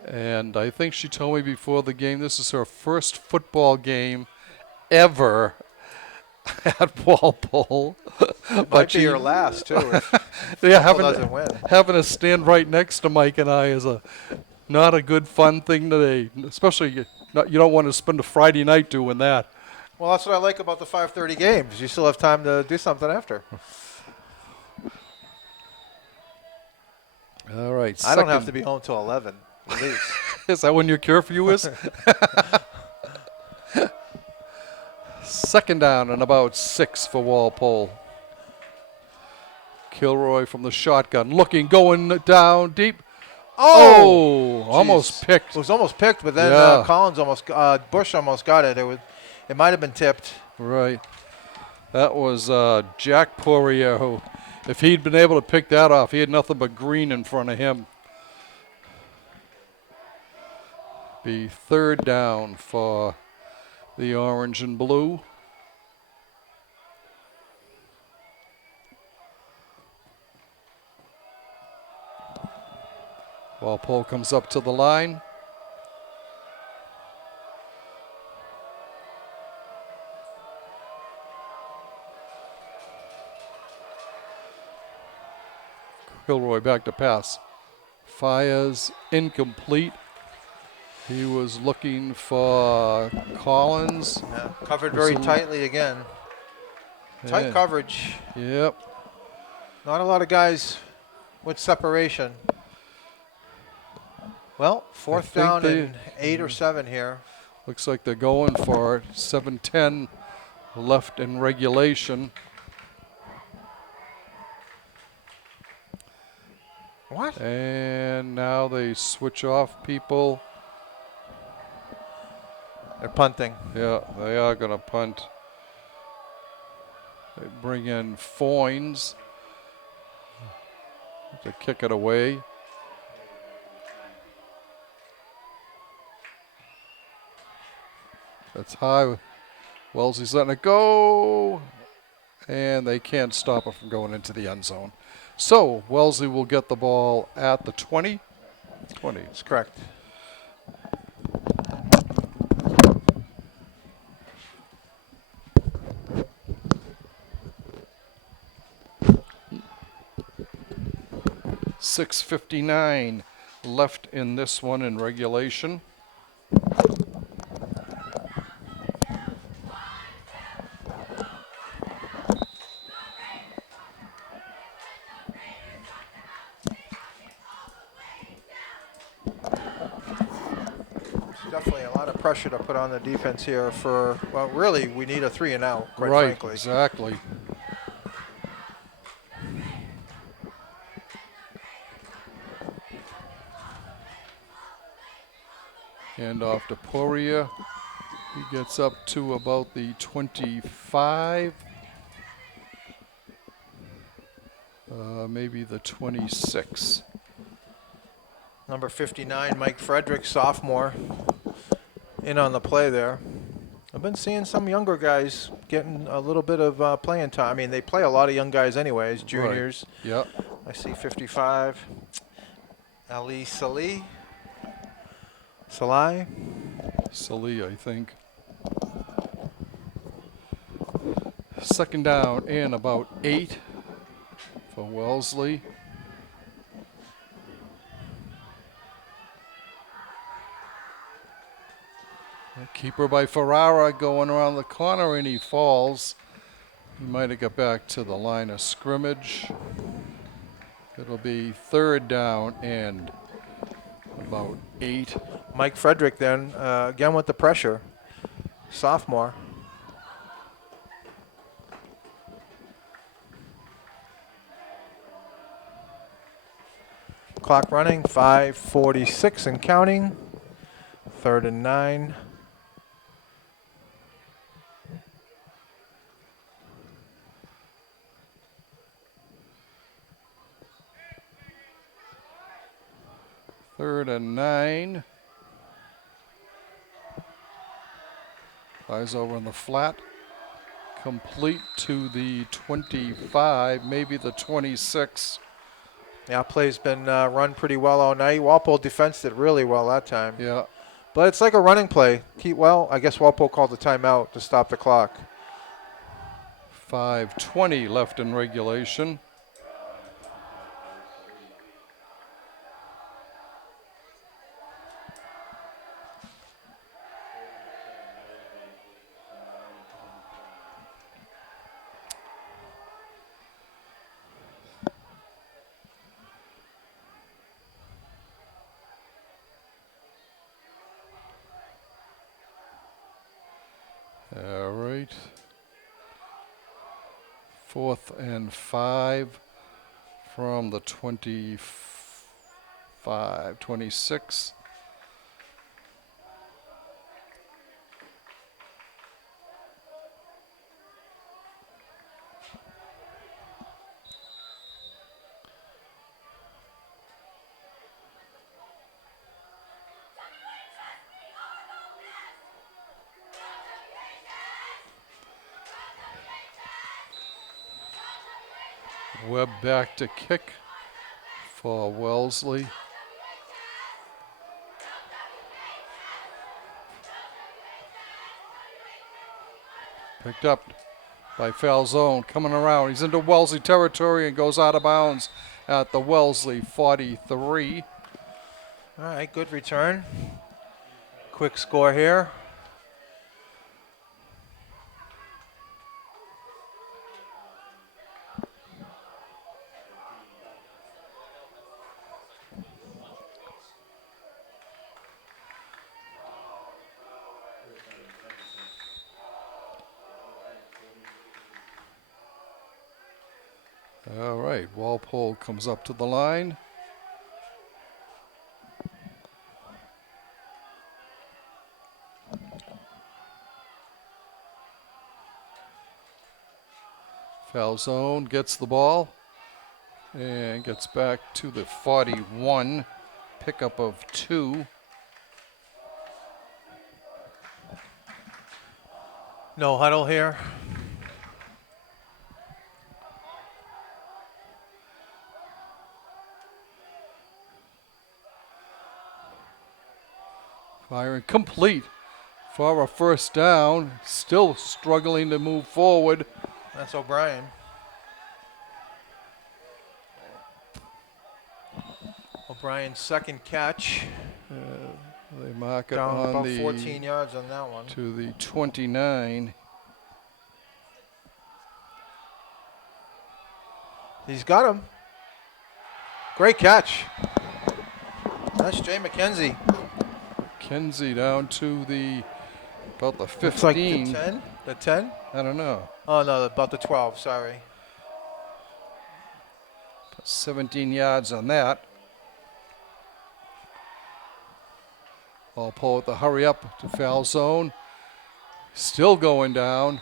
And I think she told me before the game this is her first football game ever at Walpole. Might be your last, too, if Yeah, Walpole doesn't win. having to stand right next to Mike and I is not a good fun thing today, especially you don't want to spend a Friday night doing that. Well, that's what I like about the 5:30 games. You still have time to do something after. All right. I don't have to be home till 11, at least. Is that when your curfew is? Second down and about 6 for Walpole. Kilroy from the shotgun, looking, going down deep. Oh, almost Jeez. picked. It was almost picked, but then Yeah. Bush almost got it. It might have been tipped. Right. That was Jack Pourier, who, if he'd been able to pick that off, he had nothing but green in front of him. Be third down for the orange and blue. Walpole comes up to the line. Kilroy back to pass. Fires incomplete. He was looking for Collins. Yeah, covered very tightly again. Tight coverage. Yep. Not a lot of guys with separation. Well, fourth down and 8 or 7 here. Looks like they're going for it. 7:10 left in regulation. What? And now they switch off people. They're punting. Yeah, they are going to punt. They bring in Foynes to kick it away. That's high. Wellesley's letting it go. And they can't stop it from going into the end zone. So Wellesley will get the ball at the 20. 20. That's correct. .6:59 left in this one in regulation. Definitely a lot of pressure to put on the defense here for, well, really, we need a 3 and out, quite Right, frankly. exactly. Hand off to Pourier. He gets up to about the 25. Maybe the 26. Number 59, Mike Frederick, sophomore, in on the play there. I've been seeing some younger guys getting a little bit of playing time. I mean, they play a lot of young guys anyways, juniors. Right. Yep. I see 55, Ali Salih. Salih. Salih, I think. Second down and about 8 for Wellesley. Keeper by Ferrara going around the corner, and he falls. He might have got back to the line of scrimmage. It'll be third down and about 8. Mike Frederick then, again with the pressure. Sophomore. Clock running, 5:46 and counting. 3rd and 9. Third and 9. Eyes over on the flat. Complete to the 25, maybe the 26. Yeah, play's been run pretty well all night. Walpole defensed it really well that time. Yeah. But it's like a running play. I guess Walpole called the timeout to stop the clock. 5:20 left in regulation. All right. 4th and 5 from the 25, 26. Webb back to kick for Wellesley. Picked up by Falzone, coming around. He's into Wellesley territory and goes out of bounds at the Wellesley 43. All right, good return. Quick score here. All right, Walpole comes up to the line. Falzone gets the ball and gets back to the 41. Pickup of 2. No huddle here. Firing complete for a first down. Still struggling to move forward. That's O'Brien. O'Brien's second catch. They mark it Down on about the 14 yards on that one. to the 29. He's got him. Great catch. That's Jay McKenzie. Kenzie down to the about the 15. Looks like the 10. The 10? I don't know. Oh, no, about the 12. Sorry. 17 yards on that. Walpole with the hurry up to foul zone. Still going down.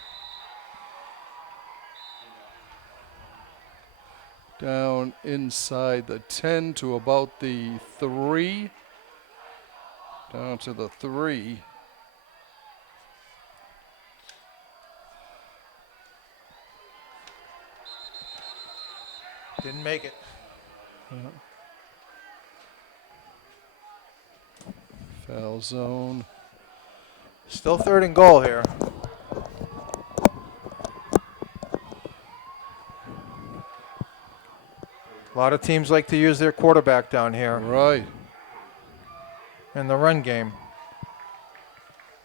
Down inside the 10 to about the 3. Down to the 3. Didn't make it. Foul zone. Still 3rd and goal here. A lot of teams like to use their quarterback down here Right. in the run game.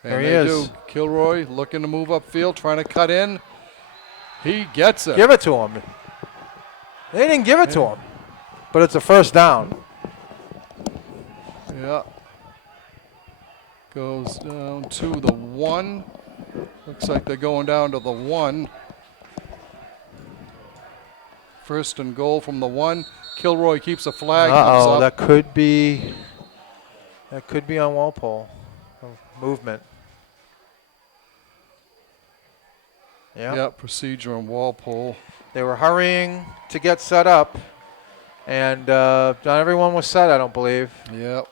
And There he they is. do. Kilroy looking to move upfield, trying to cut in. He gets it. Give it to him. They didn't give it to him, but it's a first down. Yeah. Goes down to the 1. Looks like they're going down to the 1. First and goal from the 1. Kilroy keeps a flag. comes Uh-oh, up. that could be on Walpole. Movement. Yeah. Yeah, procedure on Walpole. They were hurrying to get set up, and not everyone was set, I don't believe. Yep.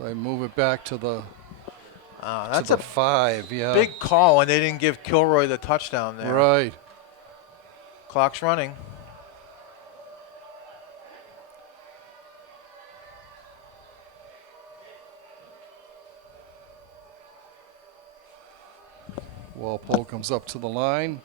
They move it back to the That's to a the 5. Yeah. big call, and they didn't give Kilroy the touchdown there. Right. Clock's running. Walpole comes up to the line.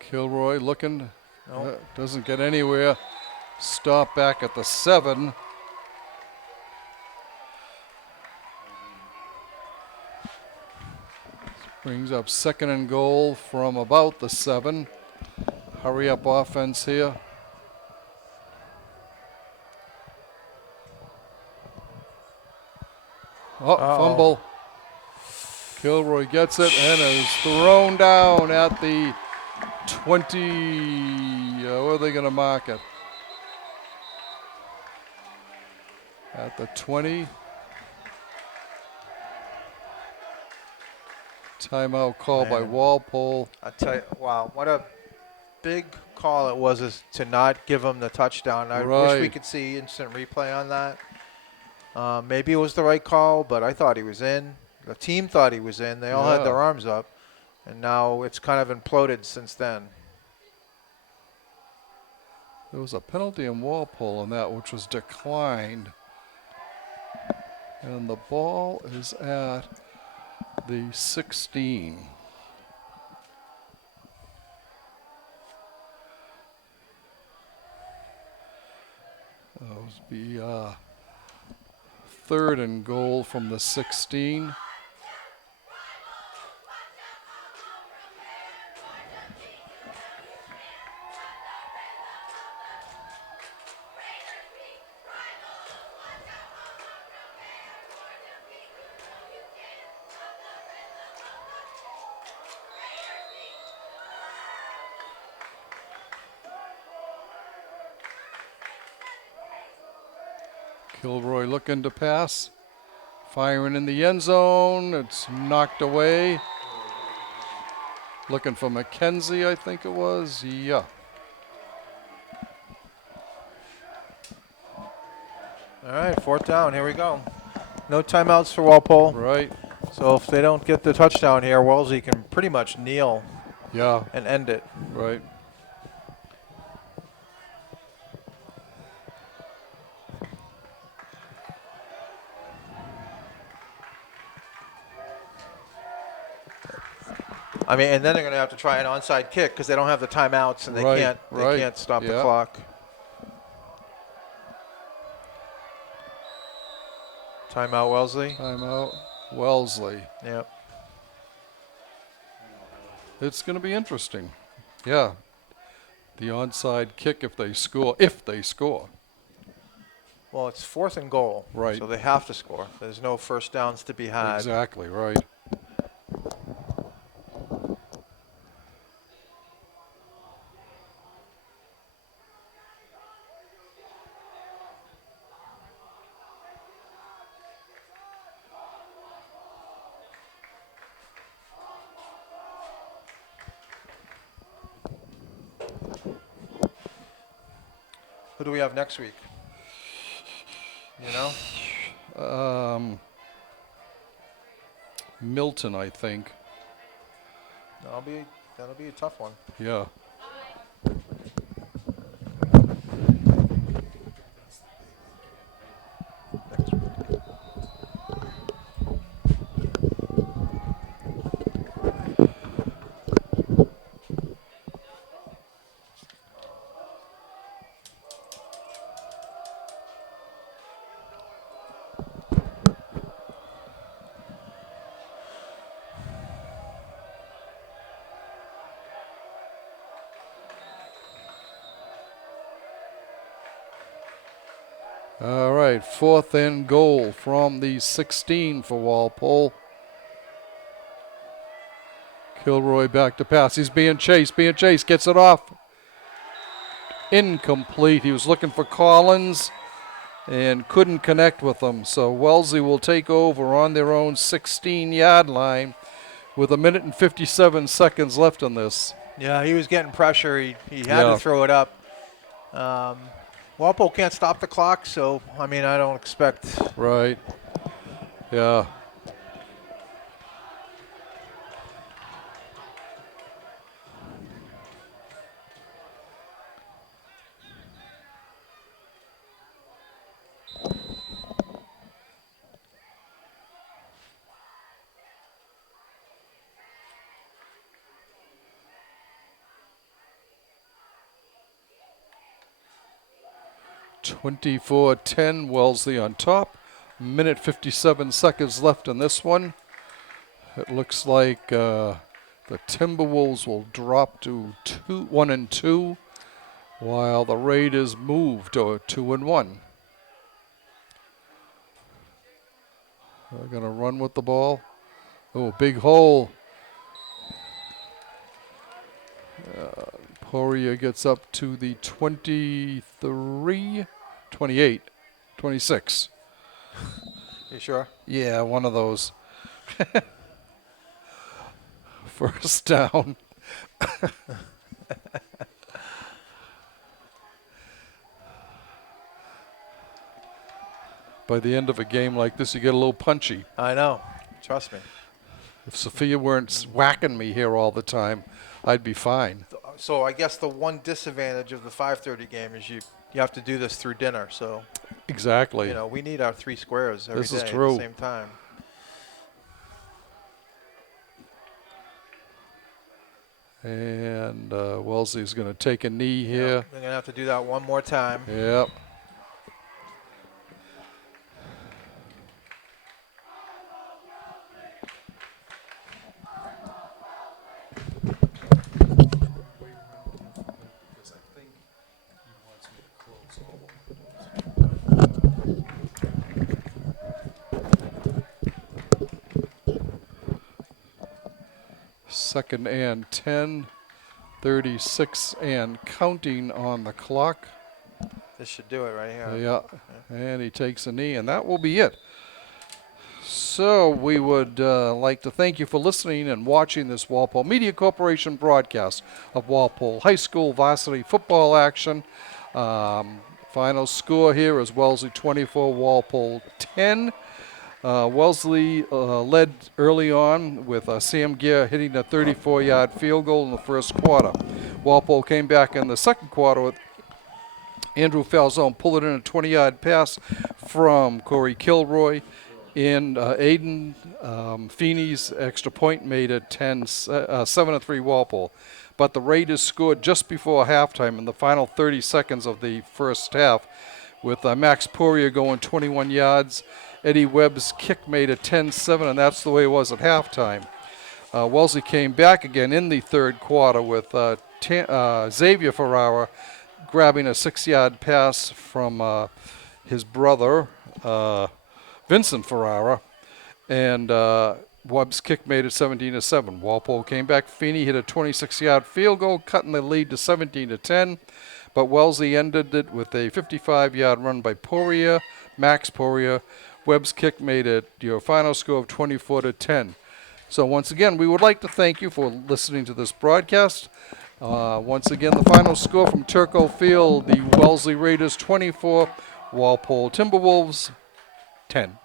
Kilroy looking, Nope. doesn't get anywhere. Stop back at the 7. Brings up 2nd and goal from about the 7. Hurry up offense here. Oh, fumble. Kilroy gets it and is thrown down at the 20. Where are they going to mark it? At the 20. Timeout call by Man. Walpole. I tell you, wow, what a big call it was is to not give him the touchdown. I wish we Right. could see instant replay on that. Maybe it was the right call, but I thought he was in. The team thought he was in. They all had their Yeah. arms up, and now it's kind of imploded since then. There was a penalty in Walpole on that, which was declined. And the ball is at the 16. That would be 3rd and goal from the 16. Kilroy looking to pass. Firing in the end zone. It's knocked away. Looking for McKenzie, I think it was. Yeah. All right, 4th down. Here we go. No timeouts for Walpole. Right. So if they don't get the touchdown here, Wellesley can pretty much kneel Yeah. and end it. Right. I mean, and then they're going to have to try an onside kick because they don't have the timeouts and they Right, can't right, they can't stop the yeah. clock. Timeout, Wellesley. Timeout. Wellesley. Yep. It's going to be interesting. Yeah. The onside kick if they score. If they score. Well, it's 4th and goal. Right. So they have to score. There's no first downs to be had. Exactly, right. Who do we have next week? You know? Milton, I think. That'll be a tough one. Yeah. All right, 4th and goal from the 16 for Walpole. Kilroy back to pass. He's being chased, gets it off. Incomplete. He was looking for Collins and couldn't connect with him. So Wellesley will take over on their own 16-yard line with 1 minute and 57 seconds left in this. Yeah, he was getting pressure. He had to throw it up. Walpole can't stop the clock, so, I mean, I don't expect. Right. Yeah. (24-10) Wellesley on top. 1:57 seconds left in this one. It looks like the Timberwolves will drop to 1-2, while the Raiders move to 2-1. They're going to run with the ball. Oh, big hole. Pourier gets up to the 23, 28, 26. You sure? Yeah, one of those. First down. by the end of a game like this, you get a little punchy. I know. Trust me. If Sophia weren't whacking me here all the time, I'd be fine. So I guess the one disadvantage of the 5:30 game is you have to do this through dinner. So, Exactly. you know, we need our 3 squares every This day is at true. the same time. And Wellesley's going to take a knee here. Yep, they're going to have to do that one more time. Yep. Second and 10, 36 and counting on the clock. This should do it right here. Yeah, and he takes a knee, and that will be it. So we would like to thank you for listening and watching this Walpole Media Corporation broadcast of Walpole High School varsity football action. Final score here is Wellesley 24, Walpole 10. Wellesley led early on with Sam Gear hitting a 34-yard field goal in the first quarter. Walpole came back in the second quarter with Andrew Falzone pulling in a 20-yard pass from Corey Kilroy. And Aiden Feeney's extra point made it 7-3 Walpole. But the Raiders scored just before halftime in the final 30 seconds of the first half with Max Pourier going 21 yards. Eddie Webb's kick made it 10-7, and that's the way it was at halftime. Wellesley came back again in the third quarter with Xavier Ferrara grabbing a 6-yard pass from his brother, Vincent Ferrara, and Webb's kick made it 17-7. Walpole came back. Feeney hit a 26-yard field goal, cutting the lead to 17-10. But Wellesley ended it with a 55-yard run by Pourier, Max Pourier. Webb's kick made it your final score of 24-10. So once again, we would like to thank you for listening to this broadcast. Once again, the final score from Turco Field: the Wellesley Raiders 24, Walpole Timberwolves 10.